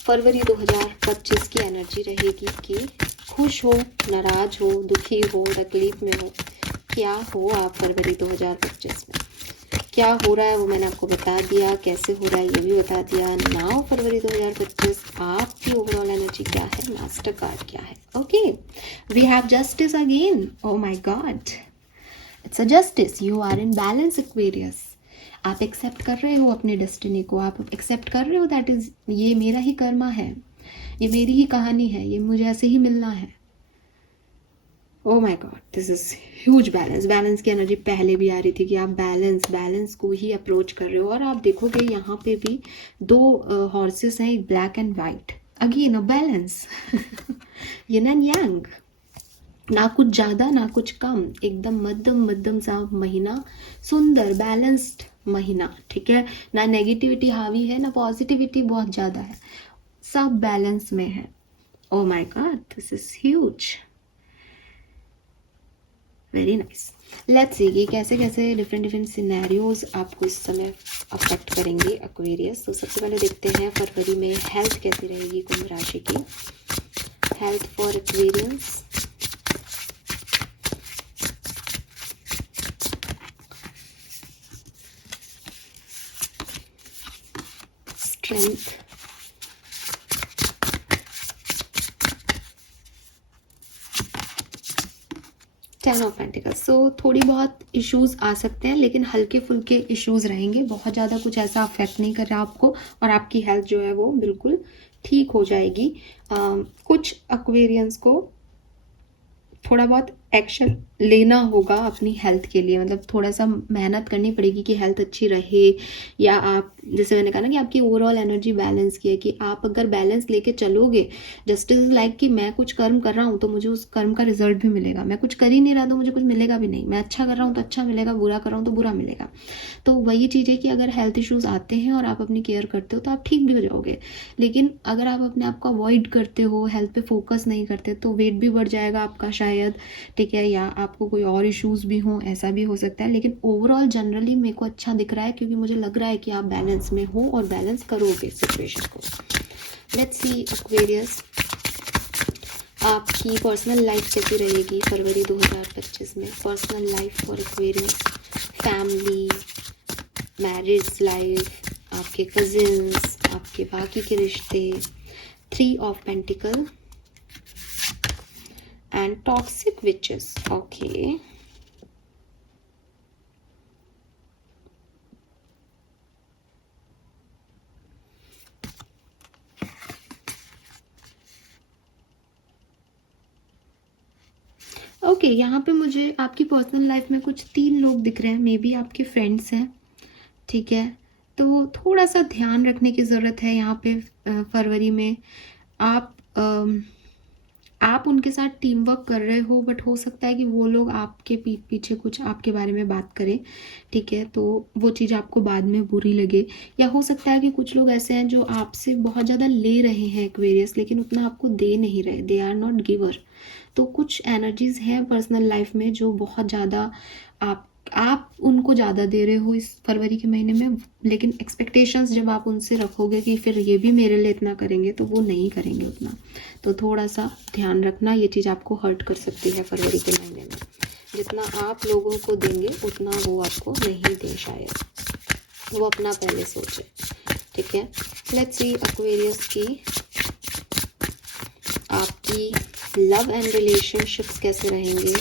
फरवरी 2025 की एनर्जी रहेगी कि खुश हो, नाराज हो, दुखी हो, तकलीफ में हो, क्या हो आप फरवरी 2025 में। क्या हो रहा है वो मैंने आपको बता दिया, कैसे हो रहा है ये भी बता दिया। नाउ फरवरी 2025 आपकी ओवरऑल एनर्जी क्या है, मास्टर कार्ड क्या है। Okay, we have justice again. O my god, it's a justice. You are in balance Aquarius. आप एक्सेप्ट कर रहे हो अपनी डेस्टिनी को, आप एक्सेप्ट कर रहे हो दैट इज ये मेरा ही कर्मा है, ये मेरी ही कहानी है, ये मुझे ऐसे ही मिलना है। ओ my God, this is huge balance. Balance की एनर्जी पहले भी आ रही थी कि आप बैलेंस को ही अप्रोच कर रहे हो। और आप देखोगे यहाँ पे भी दो हॉर्सेस हैं, एक black and white, again a balance. Yin and yang, ना कुछ ज़्यादा ना कुछ कम, एकदम मध्यम सा महीना, सुंदर बैलेंस्ड महीना। ठीक है, ना नेगेटिविटी हावी है ना पॉजिटिविटी बहुत ज़्यादा है, सब बैलेंस में है। ओ my God, this is huge, very nice. Let's see कि कैसे कैसे डिफरेंट सिनेरियोज आपको इस समय अफेक्ट करेंगे एक्वेरियस। तो सबसे पहले देखते हैं फरवरी में हेल्थ कैसी रहेगी कुंभ राशि की। Health for Aquarius, strength, 10 of pentacles. So थोड़ी बहुत इश्यूज आ सकते हैं लेकिन हल्के फुल्के इश्यूज रहेंगे, बहुत ज़्यादा कुछ ऐसा अफेक्ट नहीं कर रहा आपको, और आपकी हेल्थ जो है वो बिल्कुल ठीक हो जाएगी। कुछ एक्वेरियंस को थोड़ा बहुत एक्शन लेना होगा अपनी हेल्थ के लिए, मतलब थोड़ा सा मेहनत करनी पड़ेगी कि हेल्थ अच्छी रहे। या आप, जैसे मैंने कहा ना कि आपकी ओवरऑल एनर्जी बैलेंस की है, कि आप अगर बैलेंस लेके चलोगे, जस्ट इज लाइक कि मैं कुछ कर्म कर रहा हूँ तो मुझे उस कर्म का रिजल्ट भी मिलेगा, मैं कुछ कर ही नहीं रहा तो मुझे कुछ मिलेगा भी नहीं, मैं अच्छा कर रहा हूँ तो अच्छा मिलेगा, बुरा कर रहा हूँ तो बुरा मिलेगा। तो वही चीज़ है कि अगर हेल्थ इश्यूज आते हैं और आप अपनी केयर करते हो तो आप ठीक भी हो जाओगे। लेकिन अगर आप अपने आप को अवॉइड करते हो, हेल्थ पे फोकस नहीं करते, तो वेट भी बढ़ जाएगा आपका शायद, ठीक है, या आपको कोई और इश्यूज भी हों, ऐसा भी हो सकता है। लेकिन ओवरऑल जनरली मेरे को अच्छा दिख रहा है, क्योंकि मुझे लग रहा है कि आप बैलेंस में हो और बैलेंस करोगे सिचुएशन को। लेट्स सी एक्वेरियस, आपकी पर्सनल लाइफ कैसी रहेगी फरवरी 2025 में। Personal life for Aquarius, family, marriage life, आपके कजिन्स, आपके बाकी के रिश्ते, 3 of pentacle and toxic witches. Okay, okay, यहाँ पे मुझे आपकी पर्सनल लाइफ में कुछ 3 लोग दिख रहे हैं, मे बी आपके फ्रेंड्स हैं, ठीक है। तो थोड़ा सा ध्यान रखने की ज़रूरत है यहाँ पे फरवरी में। आप उनके साथ टीम वर्क कर रहे हो, बट हो सकता है कि वो लोग आपके पीठ पीछे कुछ आपके बारे में बात करें, ठीक है, तो वो चीज़ आपको बाद में बुरी लगे। या हो सकता है कि कुछ लोग ऐसे हैं जो आपसे बहुत ज़्यादा ले रहे हैं एक्वेरियस, लेकिन उतना आपको दे नहीं रहे, दे आर नॉट गिवर। तो कुछ एनर्जीज हैं पर्सनल लाइफ में जो बहुत ज़्यादा आप उनको ज़्यादा दे रहे हो इस फरवरी के महीने में, लेकिन एक्सपेक्टेशंस जब आप उनसे रखोगे कि फिर ये भी मेरे लिए इतना करेंगे, तो वो नहीं करेंगे उतना। तो थोड़ा सा ध्यान रखना, ये चीज़ आपको हर्ट कर सकती है फरवरी के महीने में। जितना आप लोगों को देंगे उतना वो आपको नहीं दे, शायद वो अपना पहले सोचे, ठीक है। लेट्स सी एक्वेरियस की आपकी लव एंड रिलेशनशिप्स कैसे रहेंगे।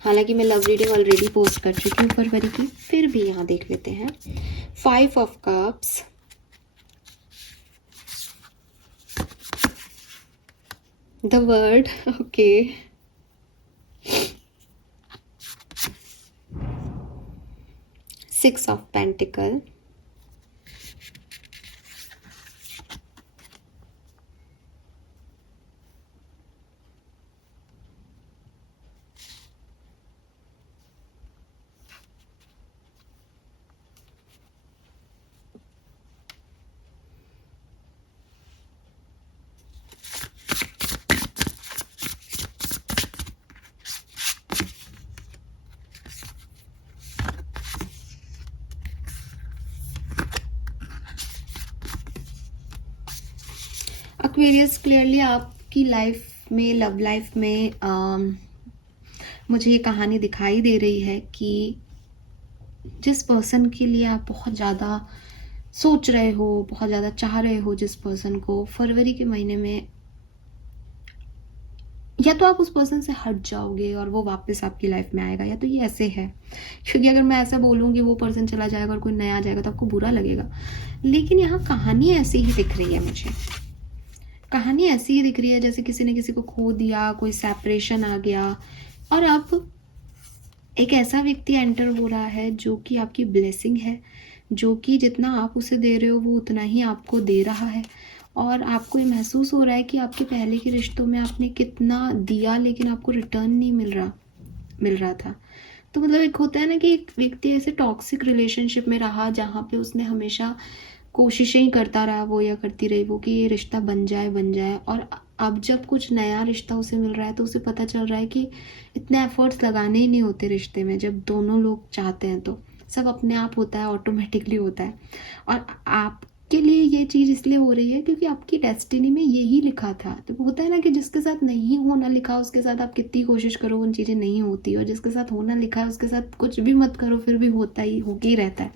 हालांकि मैं लव रीडिंग ऑलरेडी पोस्ट कर चुकी हूँ फरवरी की, फिर भी यहाँ देख लेते हैं। 5 of cups, the word, okay, 6 of pentacle, Aquarius clearly आपकी लाइफ में, लव लाइफ में मुझे ये कहानी दिखाई दे रही है कि जिस पर्सन के लिए आप बहुत ज़्यादा सोच रहे हो, बहुत ज़्यादा चाह रहे हो जिस पर्सन को, फरवरी के महीने में या तो आप उस पर्सन से हट जाओगे और वो वापस आपकी लाइफ में आएगा, या तो ये ऐसे है। क्योंकि अगर मैं ऐसा बोलूँगी वो पर्सन चला जाएगा और कोई नया आ जाएगा तो आपको बुरा लगेगा। लेकिन यहाँ कहानी ऐसी ही दिख रही है मुझे, कहानी ऐसी ही दिख रही है जैसे किसी ने किसी को खो दिया, कोई सेपरेशन आ गया, और अब एक ऐसा व्यक्ति एंटर हो रहा है जो कि आपकी ब्लेसिंग है, जो कि जितना आप उसे दे रहे हो वो उतना ही आपको दे रहा है। और आपको ये महसूस हो रहा है कि आपके पहले के रिश्तों में आपने कितना दिया लेकिन आपको रिटर्न नहीं मिल रहा था। तो मतलब एक होता है ना कि एक व्यक्ति ऐसे टॉक्सिक रिलेशनशिप में रहा जहाँ पे उसने हमेशा कोशिशें ही करता रहा वो या करती रही वो कि ये रिश्ता बन जाए, और अब जब कुछ नया रिश्ता उसे मिल रहा है तो उसे पता चल रहा है कि इतने एफर्ट्स लगाने ही नहीं होते रिश्ते में। जब दोनों लोग चाहते हैं तो सब अपने आप होता है, ऑटोमेटिकली होता है। और आपके लिए ये चीज़ इसलिए हो रही है क्योंकि आपकी डेस्टिनी में यही लिखा था। तो होता है ना कि जिसके साथ नहीं होना लिखा उसके साथ आप कितनी कोशिश करो उन चीज़ें नहीं होती, और जिसके साथ होना लिखा है उसके साथ कुछ भी मत करो फिर भी होके ही रहता है।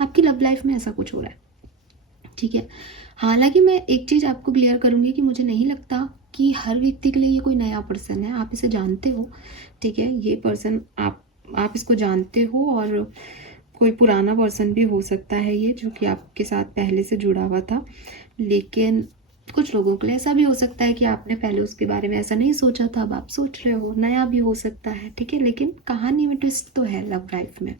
आपकी लव लाइफ में ऐसा कुछ हो रहा है, ठीक है। हालांकि मैं एक चीज़ आपको क्लियर करूँगी कि मुझे नहीं लगता कि हर व्यक्ति के लिए ये कोई नया पर्सन है। आप इसे जानते हो, ठीक है, ये पर्सन आप इसको जानते हो, और कोई पुराना पर्सन भी हो सकता है ये जो कि आपके साथ पहले से जुड़ा हुआ था। लेकिन कुछ लोगों के लिए ऐसा भी हो सकता है कि आपने पहले उसके बारे में ऐसा नहीं सोचा था, अब आप सोच रहे हो, नया भी हो सकता है, ठीक है। लेकिन कहानी में ट्विस्ट तो है लव लाइफ में,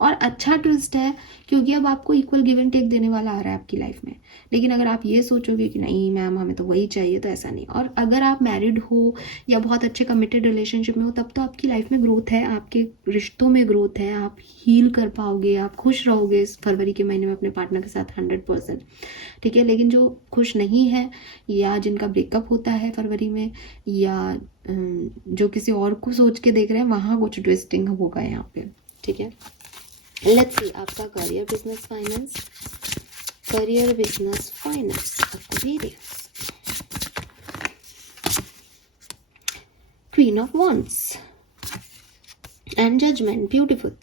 और अच्छा ट्विस्ट है, क्योंकि अब आपको इक्वल गिव एंड टेक देने वाला आ रहा है आपकी लाइफ में। लेकिन अगर आप ये सोचोगे कि नहीं मैम हमें तो वही चाहिए, तो ऐसा नहीं। और अगर आप मैरिड हो या बहुत अच्छे कमिटेड रिलेशनशिप में हो, तब तो आपकी लाइफ में ग्रोथ है, आपके रिश्तों में ग्रोथ है, आप हील कर पाओगे, आप खुश रहोगे इस फरवरी के महीने में अपने पार्टनर के साथ 100%, ठीक है। लेकिन जो खुश नहीं है या जिनका ब्रेकअप होता है फरवरी में, या जो किसी और को सोच के देख रहे हैं, वहाँ कुछ ट्विस्टिंग होगा यहाँ पे, ठीक है। लेट्स सी आपका career business finance, career business finance Aquarius, queen of wands and judgement, beautiful.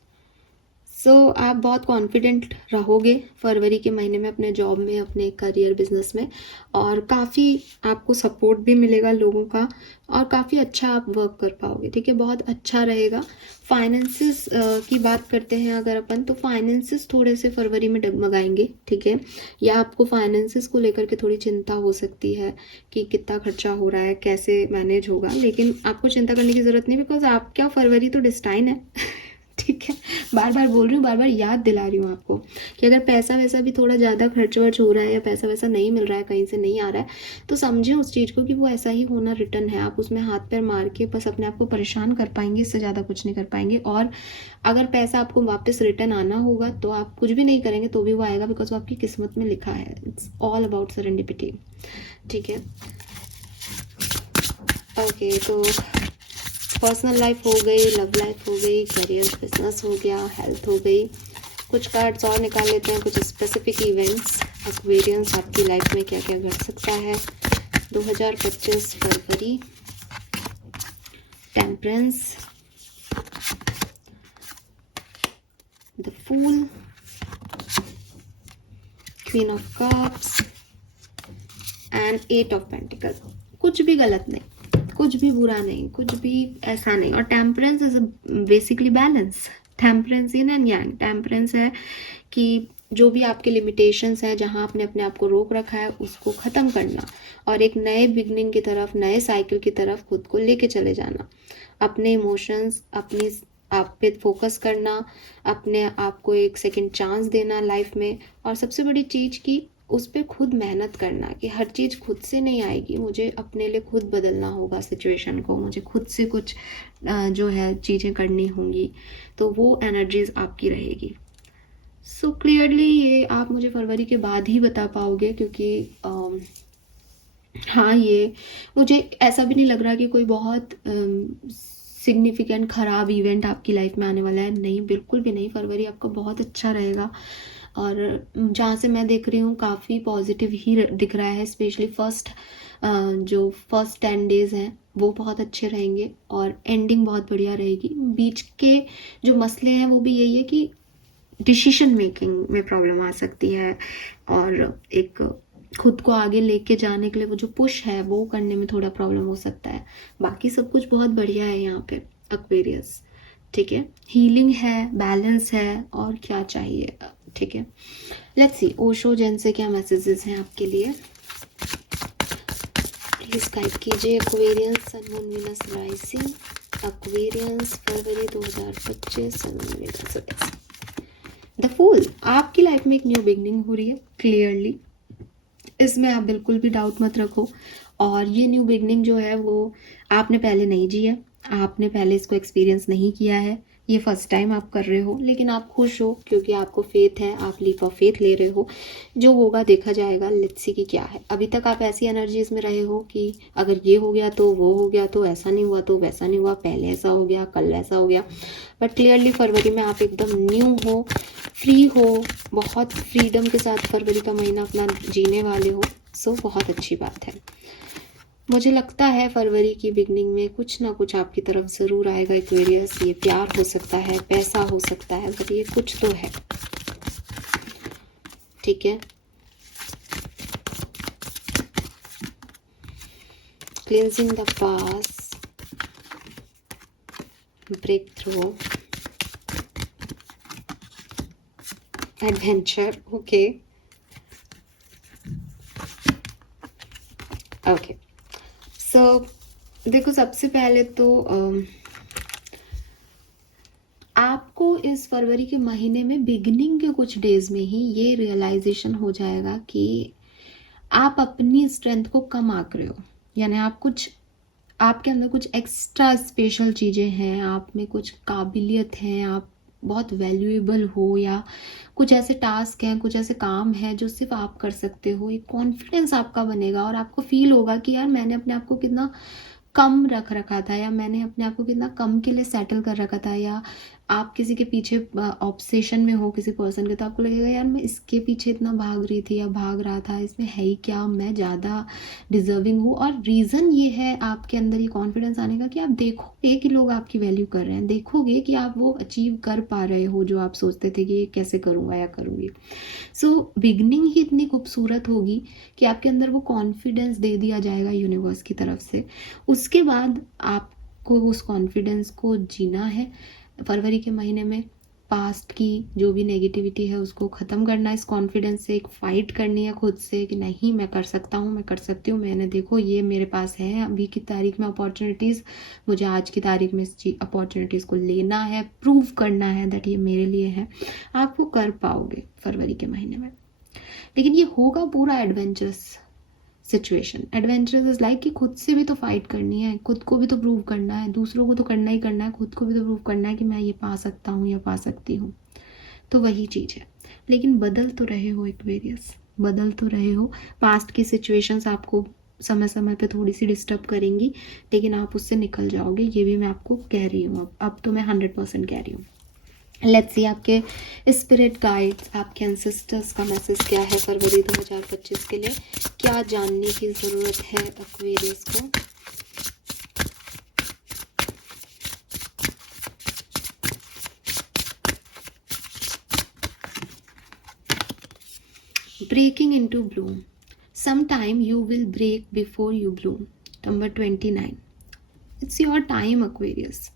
So आप बहुत कॉन्फिडेंट रहोगे फरवरी के महीने में अपने जॉब में, अपने करियर बिजनेस में, और काफ़ी आपको सपोर्ट भी मिलेगा लोगों का, और काफ़ी अच्छा आप वर्क कर पाओगे, ठीक है। बहुत अच्छा रहेगा। फाइनेंसेस की बात करते हैं अगर अपन, तो फाइनेंसेस थोड़े से फरवरी में डगमगाएंगे, ठीक है। या आपको फाइनेंसेस को लेकर के थोड़ी चिंता हो सकती है कि कितना खर्चा हो रहा है, कैसे मैनेज होगा, लेकिन आपको चिंता करने की ज़रूरत नहीं, बिकॉज आपका फरवरी तो डिस्टाइन है ठीक है। बार बार बोल रही हूँ, बार बार याद दिला रही हूँ आपको कि अगर पैसा वैसा भी थोड़ा ज़्यादा खर्च वर्च हो रहा है, या पैसा वैसा नहीं मिल रहा है, कहीं से नहीं आ रहा है, तो समझें उस चीज़ को कि वो ऐसा ही होना रिटर्न है। आप उसमें हाथ पैर मार के बस अपने आप को परेशान कर पाएंगे, इससे ज़्यादा कुछ नहीं कर पाएंगे। और अगर पैसा आपको वापस रिटर्न आना होगा तो आप कुछ भी नहीं करेंगे तो भी वो आएगा, बिकॉज वो आपकी किस्मत में लिखा है। इट्स ऑल अबाउट सेरेंडिपिटी, ठीक है। ओके, तो पर्सनल लाइफ हो गई, लव लाइफ हो गई, करियर बिजनेस हो गया, हेल्थ हो गई। कुछ कार्ड्स और निकाल लेते हैं, कुछ स्पेसिफिक इवेंट्स एक्वेरियंस आपकी लाइफ में क्या क्या घट सकता है 2025 फरवरी। Temperance, the fool, queen of cups and 8 of pentacle. कुछ भी गलत नहीं, कुछ भी बुरा नहीं, कुछ भी ऐसा नहीं। और temperance is basically balance. Temperance in and yang. Temperance है कि जो भी आपके लिमिटेशंस हैं, जहाँ आपने अपने आप को रोक रखा है, उसको ख़त्म करना, और एक नए बिगनिंग की तरफ, नए साइकिल की तरफ खुद को लेके चले जाना। अपने इमोशंस, अपनी आप पे फोकस करना, अपने आप को एक सेकंड चांस देना लाइफ में, और सबसे बड़ी चीज़ की उस पर खुद मेहनत करना कि हर चीज़ खुद से नहीं आएगी, मुझे अपने लिए खुद बदलना होगा सिचुएशन को, मुझे खुद से कुछ जो है चीज़ें करनी होंगी, तो वो एनर्जीज आपकी रहेगी। सो क्लियरली ये आप मुझे फरवरी के बाद ही बता पाओगे, क्योंकि हाँ, ये मुझे ऐसा भी नहीं लग रहा कि कोई बहुत सिग्निफिकेंट ख़राब इवेंट आपकी लाइफ में आने वाला है। नहीं, बिल्कुल भी नहीं। फरवरी आपका बहुत अच्छा रहेगा, और जहाँ से मैं देख रही हूँ काफ़ी पॉजिटिव ही दिख रहा है। स्पेशली जो फर्स्ट 10 डेज़ हैं वो बहुत अच्छे रहेंगे, और एंडिंग बहुत बढ़िया रहेगी। बीच के जो मसले हैं वो भी यही है कि डिसीजन मेकिंग में प्रॉब्लम आ सकती है, और एक खुद को आगे लेके जाने के लिए वो जो पुश है वो करने में थोड़ा प्रॉब्लम हो सकता है। बाकी सब कुछ बहुत बढ़िया है यहाँ पे एक्वेरियस, ठीक है। हीलिंग है, बैलेंस है, और क्या चाहिए, ठीक है। लेट्स सी ओशो जैन से क्या मैसेजेस हैं आपके लिए, प्लीज गाइड कीजिए। Aquarians, sun moon Venus rising, Aquarians फरवरी 2025, sun moon Venus rising. The fool, आपकी लाइफ में एक न्यू बिगनिंग हो रही है क्लियरली, इसमें आप बिल्कुल भी डाउट मत रखो। और ये न्यू बिगनिंग जो है वो आपने पहले नहीं जी है, आपने पहले इसको एक्सपीरियंस नहीं किया है, ये फर्स्ट टाइम आप कर रहे हो, लेकिन आप खुश हो क्योंकि आपको फेथ है, आप लीप ऑफ फेथ ले रहे हो। जो होगा देखा जाएगा, लेट्स सी कि क्या है। अभी तक आप ऐसी एनर्जीज में रहे हो कि अगर ये हो गया तो वो हो गया, तो ऐसा नहीं हुआ तो वैसा नहीं हुआ, पहले ऐसा हो गया, कल ऐसा हो गया। बट क्लियरली फरवरी में आप एकदम न्यू हो, फ्री हो, बहुत फ्रीडम के साथ फरवरी का महीना अपना जीने वाले हो। सो बहुत अच्छी बात है। मुझे लगता है फरवरी की बिगनिंग में कुछ ना कुछ आपकी तरफ ज़रूर आएगा एक्वेरियस। ये प्यार हो सकता है, पैसा हो सकता है, बट ये कुछ तो है, ठीक है। Cleansing the past, break through, adventure, okay. देखो, सबसे पहले तो आपको इस फरवरी के महीने में बिगिनिंग के कुछ डेज में ही ये रियलाइजेशन हो जाएगा कि आप अपनी स्ट्रेंथ को कम आंक रहे हो, यानी आपके अंदर कुछ एक्स्ट्रा स्पेशल चीज़ें हैं, आप में कुछ काबिलियत है, आप बहुत वैल्यूएबल हो, या कुछ ऐसे टास्क हैं, कुछ ऐसे काम हैं जो सिर्फ आप कर सकते हो। एक कॉन्फिडेंस आपका बनेगा और आपको फील होगा कि यार मैंने अपने आप को कितना कम रख रखा था, या मैंने अपने आप को कितना कम के लिए सेटल कर रखा था, या आप किसी के पीछे ऑब्सेशन में हो किसी पर्सन के, तो आपको लगेगा यार मैं इसके पीछे इतना भाग रही थी या भाग रहा था, इसमें है ही क्या, मैं ज़्यादा डिजर्विंग हूँ। और रीज़न ये है आपके अंदर ये कॉन्फिडेंस आने का कि आप देखोगे कि लोग आपकी वैल्यू कर रहे हैं, देखोगे कि आप वो अचीव कर पा रहे हो जो आप सोचते थे कि ये कैसे करूँगा या करूँगी। बिगनिंग ही इतनी खूबसूरत होगी कि आपके अंदर वो कॉन्फिडेंस दे दिया जाएगा यूनिवर्स की तरफ से। उसके बाद आपको उस कॉन्फिडेंस को जीना है फरवरी के महीने में। पास्ट की जो भी नेगेटिविटी है उसको ख़त्म करना है, इस कॉन्फिडेंस से एक फ़ाइट करनी है खुद से कि नहीं मैं कर सकता हूँ, मैं कर सकती हूँ, मैंने देखो ये मेरे पास है अभी की तारीख में अपॉर्चुनिटीज़, मुझे आज की तारीख में इस अपॉर्चुनिटीज़ को लेना है, प्रूव करना है दैट ये मेरे लिए है। आप वो कर पाओगे फरवरी के महीने में, लेकिन ये होगा पूरा adventurous situation. Adventurous is like कि खुद से भी तो फाइट करनी है, खुद को भी तो प्रूव करना है, दूसरों को तो करना ही करना है, खुद को भी तो प्रूव करना है कि मैं ये पा सकता हूँ या पा सकती हूँ। तो वही चीज़ है, लेकिन बदल तो रहे हो एक्वेरियस, बदल तो रहे हो। पास्ट की सिचुएशंस आपको समय समय पे थोड़ी सी डिस्टर्ब करेंगी, लेकिन आप उससे निकल जाओगे, ये भी मैं आपको कह रही हूँ। अब तो मैं 100% कह रही हूँ। लेट्स सी आपके स्पिरिट गाइड्स, आपके एंसेस्टर्स का मैसेज क्या है फरवरी 2025 के लिए, क्या जानने की ज़रूरत है एक्वेरियस को। Breaking into bloom, sometime you will break before you bloom, number 29। It's your time Aquarius.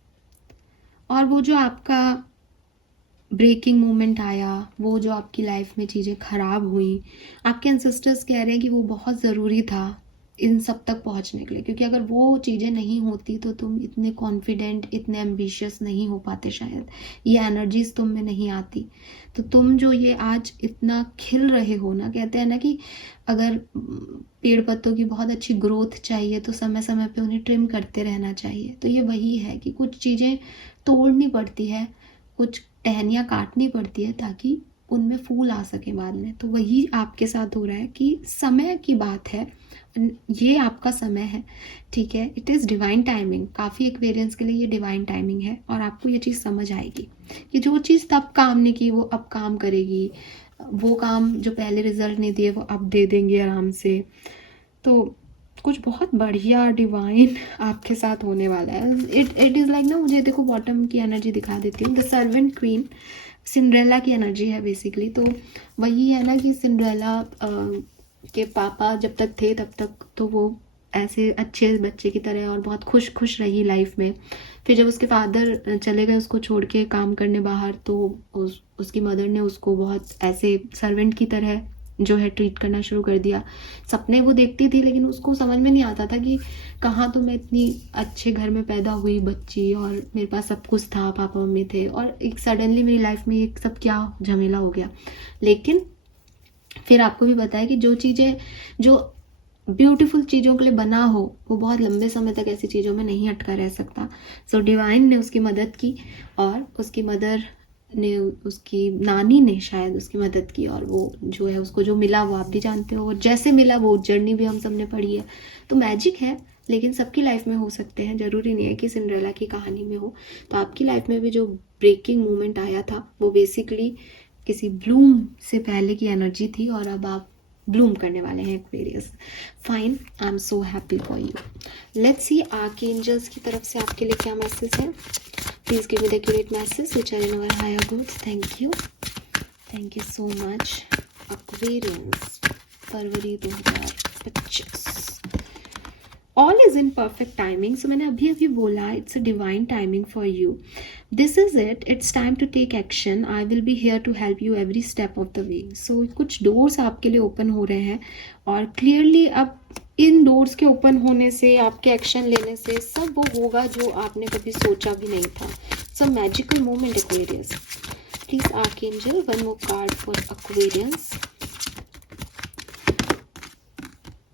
और वो जो आपका ब्रेकिंग मोमेंट आया, वो जो आपकी लाइफ में चीज़ें ख़राब हुई, आपके एंसेस्टर्स कह रहे हैं कि वो बहुत ज़रूरी था इन सब तक पहुंचने के लिए, क्योंकि अगर वो चीज़ें नहीं होती तो तुम इतने कॉन्फिडेंट, इतने एम्बिशियस नहीं हो पाते, शायद ये एनर्जीज तुम में नहीं आती। तो तुम जो ये आज इतना खिल रहे हो ना, कहते हैं ना कि अगर पेड़ पत्तों की बहुत अच्छी ग्रोथ चाहिए तो समय समय पे उन्हें ट्रिम करते रहना चाहिए। तो ये वही है कि कुछ चीज़ें तोड़नी पड़ती है, कुछ टहनियाँ काटनी पड़ती है ताकि उनमें फूल आ सके बाद में। तो वही आपके साथ हो रहा है कि समय की बात है, ये आपका समय है, ठीक है। इट इज़ डिवाइन टाइमिंग, काफ़ी एक्वेरियंस के लिए ये डिवाइन टाइमिंग है, और आपको ये चीज़ समझ आएगी कि जो चीज़ तब काम नहीं की वो अब काम करेगी, वो काम जो पहले रिजल्ट नहीं दिए वो अब दे देंगे आराम से। तो कुछ बहुत बढ़िया डिवाइन आपके साथ होने वाला है। इट इज़ लाइक ना, मुझे देखो बॉटम की एनर्जी दिखा देती हूँ, द सर्वेंट क्वीन, सिंड्रेला की एनर्जी है बेसिकली। तो वही है ना कि सिंड्रेला के पापा जब तक थे तब तक तो वो ऐसे अच्छे बच्चे की तरह और बहुत खुश रही लाइफ में। फिर जब उसके फादर चले गए उसको छोड़ के काम करने बाहर, तो उसकी मदर ने उसको बहुत ऐसे सर्वेंट की तरह जो है ट्रीट करना शुरू कर दिया। सपने वो देखती थी, लेकिन उसको समझ में नहीं आता था कि कहाँ तो मैं इतनी अच्छे घर में पैदा हुई बच्ची और मेरे पास सब कुछ था, पापा मम्मी थे, और एक सडनली मेरी लाइफ में एक सब क्या झमेला हो गया। लेकिन फिर आपको भी पता है कि जो चीज़ें जो ब्यूटीफुल चीज़ों के लिए बना हो वो बहुत लंबे समय तक ऐसी चीज़ों में नहीं अटका रह सकता। सो डिवाइन ने उसकी मदद की, और उसकी मदर ने, उसकी नानी ने शायद उसकी मदद की, और वो जो है उसको जो मिला वो आप भी जानते हो, और जैसे मिला वो जर्नी भी हम सब ने पढ़ी है। तो मैजिक है, लेकिन सबकी लाइफ में हो सकते हैं, ज़रूरी नहीं है कि सिंड्रेला की कहानी में हो। तो आपकी लाइफ में भी जो ब्रेकिंग मोमेंट आया था वो बेसिकली किसी ब्लूम से पहले की एनर्जी थी, और अब आप ब्लूम करने वाले हैं Aquarius. Fine, I am so happy for you. Let's see archangels की तरफ से आपके लिए क्या मैसेज है। Please give me the accurate message which are in our higher goods. Thank you so much. Aquarius February 2025, all is is in perfect timing. So मैंने अभी अभी बोला it's a divine timing for you. This is it. It's time to take action. I will be here to help you every step of the way. So कुछ doors आपके लिए open हो रहे हैं और क्लियरली अब इन डोर्स के open होने से, आपके एक्शन लेने से सब वो होगा जो आपने कभी सोचा भी नहीं था. So magical moment Aquarius. Please archangel, one more card for Aquarius.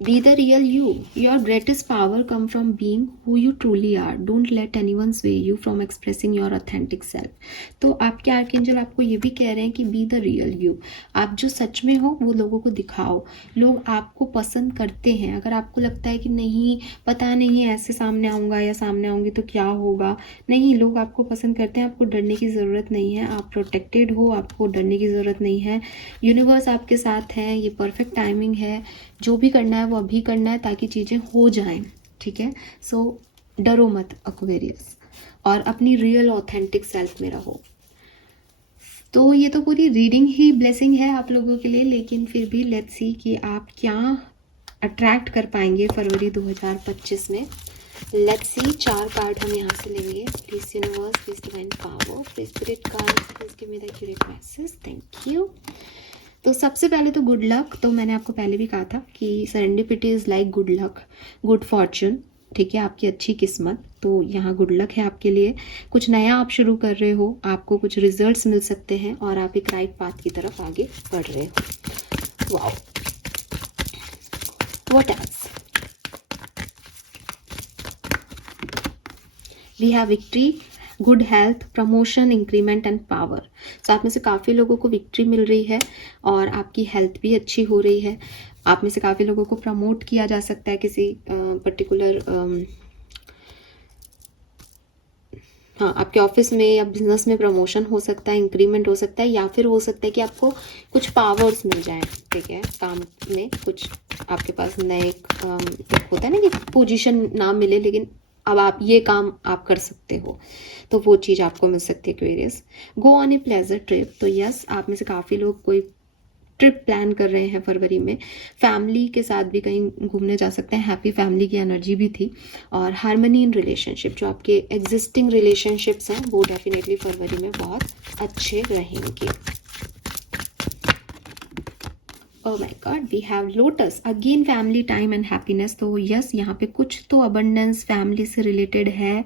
Be the real you. Your greatest power come from being who you truly are. Don't let anyone sway you from expressing your authentic self. तो आपके archangel आपको ये भी कह रहे हैं कि be the real you. आप जो सच में हो वो लोगों को दिखाओ. लोग आपको पसंद करते हैं. अगर आपको लगता है कि नहीं, पता नहीं ऐसे सामने आऊँगा या सामने आऊँगी तो क्या होगा, नहीं, लोग आपको पसंद करते हैं. आपको डरने की ज़रूरत नहीं है. आप प्रोटेक्टेड हो, आपको डरने की ज़रूरत नहीं है. यूनिवर्स आपके साथ है. ये परफेक्ट टाइमिंग है. जो भी करना है वो अभी करना है ताकि चीज़ें हो जाएं. ठीक है. सो डरो मत एक्वेरियस, और अपनी रियल ऑथेंटिक सेल्फ में रहो. तो ये तो पूरी रीडिंग ही ब्लेसिंग है आप लोगों के लिए, लेकिन फिर भी लेट्स सी कि आप क्या अट्रैक्ट कर पाएंगे फरवरी 2025 में. Let's see. 4 कार्ड हम यहाँ से लेंगे. Please universe, please divine power, please spirit card, please give me the accurate message. Thank you. तो सबसे पहले तो गुड लक. तो मैंने आपको पहले भी कहा था कि serendipity is like good luck, good Fortune. ठीक है, आपकी अच्छी किस्मत. तो यहाँ गुड लक है आपके लिए. कुछ नया आप शुरू कर रहे हो, आपको कुछ रिजल्ट्स मिल सकते हैं और आप एक राइट पाथ की तरफ आगे बढ़ रहे हो. Wow. What else? We have victory, good health, promotion, increment and power. So आप में से काफ़ी लोगों को विक्ट्री मिल रही है और आपकी हेल्थ भी अच्छी हो रही है. आप में से काफ़ी लोगों को प्रमोट किया जा सकता है किसी पर्टिकुलर हाँ, आपके ऑफिस में या बिजनेस में प्रमोशन हो सकता है, इंक्रीमेंट हो सकता है, या फिर हो सकता है कि आपको कुछ पावर्स मिल जाएं. ठीक है, काम में कुछ आपके पास नए होता है ना कि पोजीशन ना मिले लेकिन अब आप ये काम आप कर सकते हो, तो वो चीज़ आपको मिल सकती है Aquarius. Go on a pleasure trip. तो यस, आप में से काफ़ी लोग कोई ट्रिप प्लान कर रहे हैं फरवरी में. फैमिली के साथ भी कहीं घूमने जा सकते हैं. हैप्पी फैमिली की एनर्जी भी थी. और हार्मनी इन रिलेशनशिप, जो आपके एग्जिस्टिंग रिलेशनशिप्स हैं वो डेफिनेटली फरवरी में बहुत अच्छे रहेंगे. Oh my God, we have Lotus. Again family time and happiness. तो यस, यहाँ पे कुछ तो अबंडेंस फैमिली से रिलेटेड है.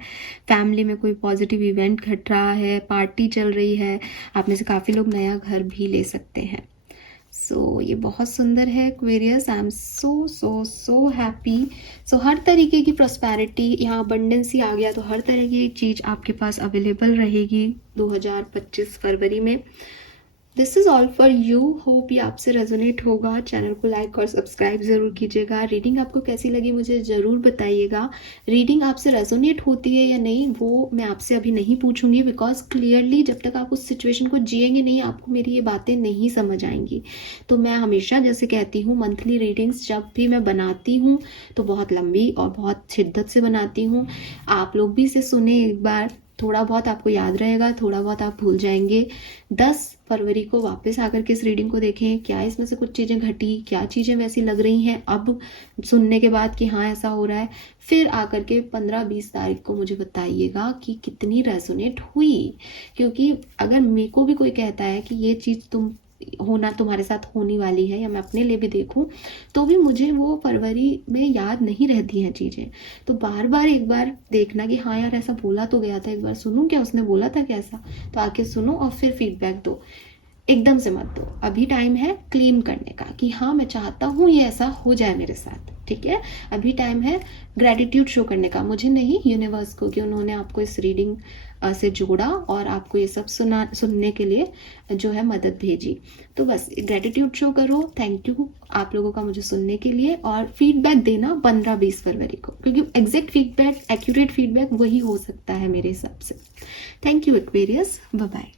फैमिली में कोई पॉजिटिव इवेंट घट रहा है, पार्टी चल रही है. आप में से काफ़ी लोग नया घर भी ले सकते हैं. सो ये बहुत सुंदर है Aquarius. I am so so so happy. So हर तरीके की प्रॉस्पेरिटी, यहाँ अबंडेंस ही आ गया, तो हर तरह की चीज़ आपके पास अवेलेबल रहेगी 2025 फरवरी में. This is all for you. Hope ये आपसे रेजोनेट होगा. चैनल को लाइक और सब्सक्राइब ज़रूर कीजिएगा. रीडिंग आपको कैसी लगी मुझे ज़रूर बताइएगा. रीडिंग आपसे रेजोनेट होती है या नहीं वो मैं आपसे अभी नहीं पूछूंगी, बिकॉज क्लियरली जब तक आप उस सिचुएशन को जिएंगे नहीं, आपको मेरी ये बातें नहीं समझ आएंगी. तो मैं हमेशा जैसे कहती हूँ, मंथली रीडिंग्स जब भी मैं बनाती हूँ तो बहुत लंबी और बहुत शिद्दत से बनाती हूँ. आप लोग भी इसे सुने एक बार. थोड़ा बहुत आपको याद रहेगा, थोड़ा बहुत आप भूल जाएंगे. 10 फरवरी को वापस आकर के इस रीडिंग को देखें. क्या इसमें से कुछ चीज़ें घटी, क्या चीज़ें वैसी लग रही हैं अब सुनने के बाद कि हाँ ऐसा हो रहा है. फिर आकर के 15-20 तारीख को मुझे बताइएगा कि कितनी रेजोनेट हुई. क्योंकि अगर मेरे को भी कोई कहता है कि ये चीज़ तुम्हारे साथ होने वाली है, या मैं अपने लिए भी देखूं, तो भी मुझे वो फरवरी में याद नहीं रहती हैं चीज़ें. तो बार बार एक बार देखना कि हाँ यार ऐसा बोला तो गया था, एक बार सुनूं क्या उसने बोला था कैसा. तो आके सुनो और फिर फीडबैक दो. एकदम से मत दो. अभी टाइम है क्लीन करने का कि हाँ मैं चाहता हूँ ये ऐसा हो जाए मेरे साथ. ठीक है, अभी टाइम है ग्रेटिट्यूड शो करने का. मुझे नहीं, यूनिवर्स को, कि उन्होंने आपको इस रीडिंग से जोड़ा और आपको ये सब सुनने के लिए जो है मदद भेजी. तो बस ग्रेटिट्यूड शो करो. थैंक यू आप लोगों का मुझे सुनने के लिए. और फीडबैक देना 15-20 फरवरी को, क्योंकि एग्जैक्ट फीडबैक, एक्यूरेट फीडबैक वही हो सकता है मेरे हिसाब से. Thank you Aquarius. Bye bye.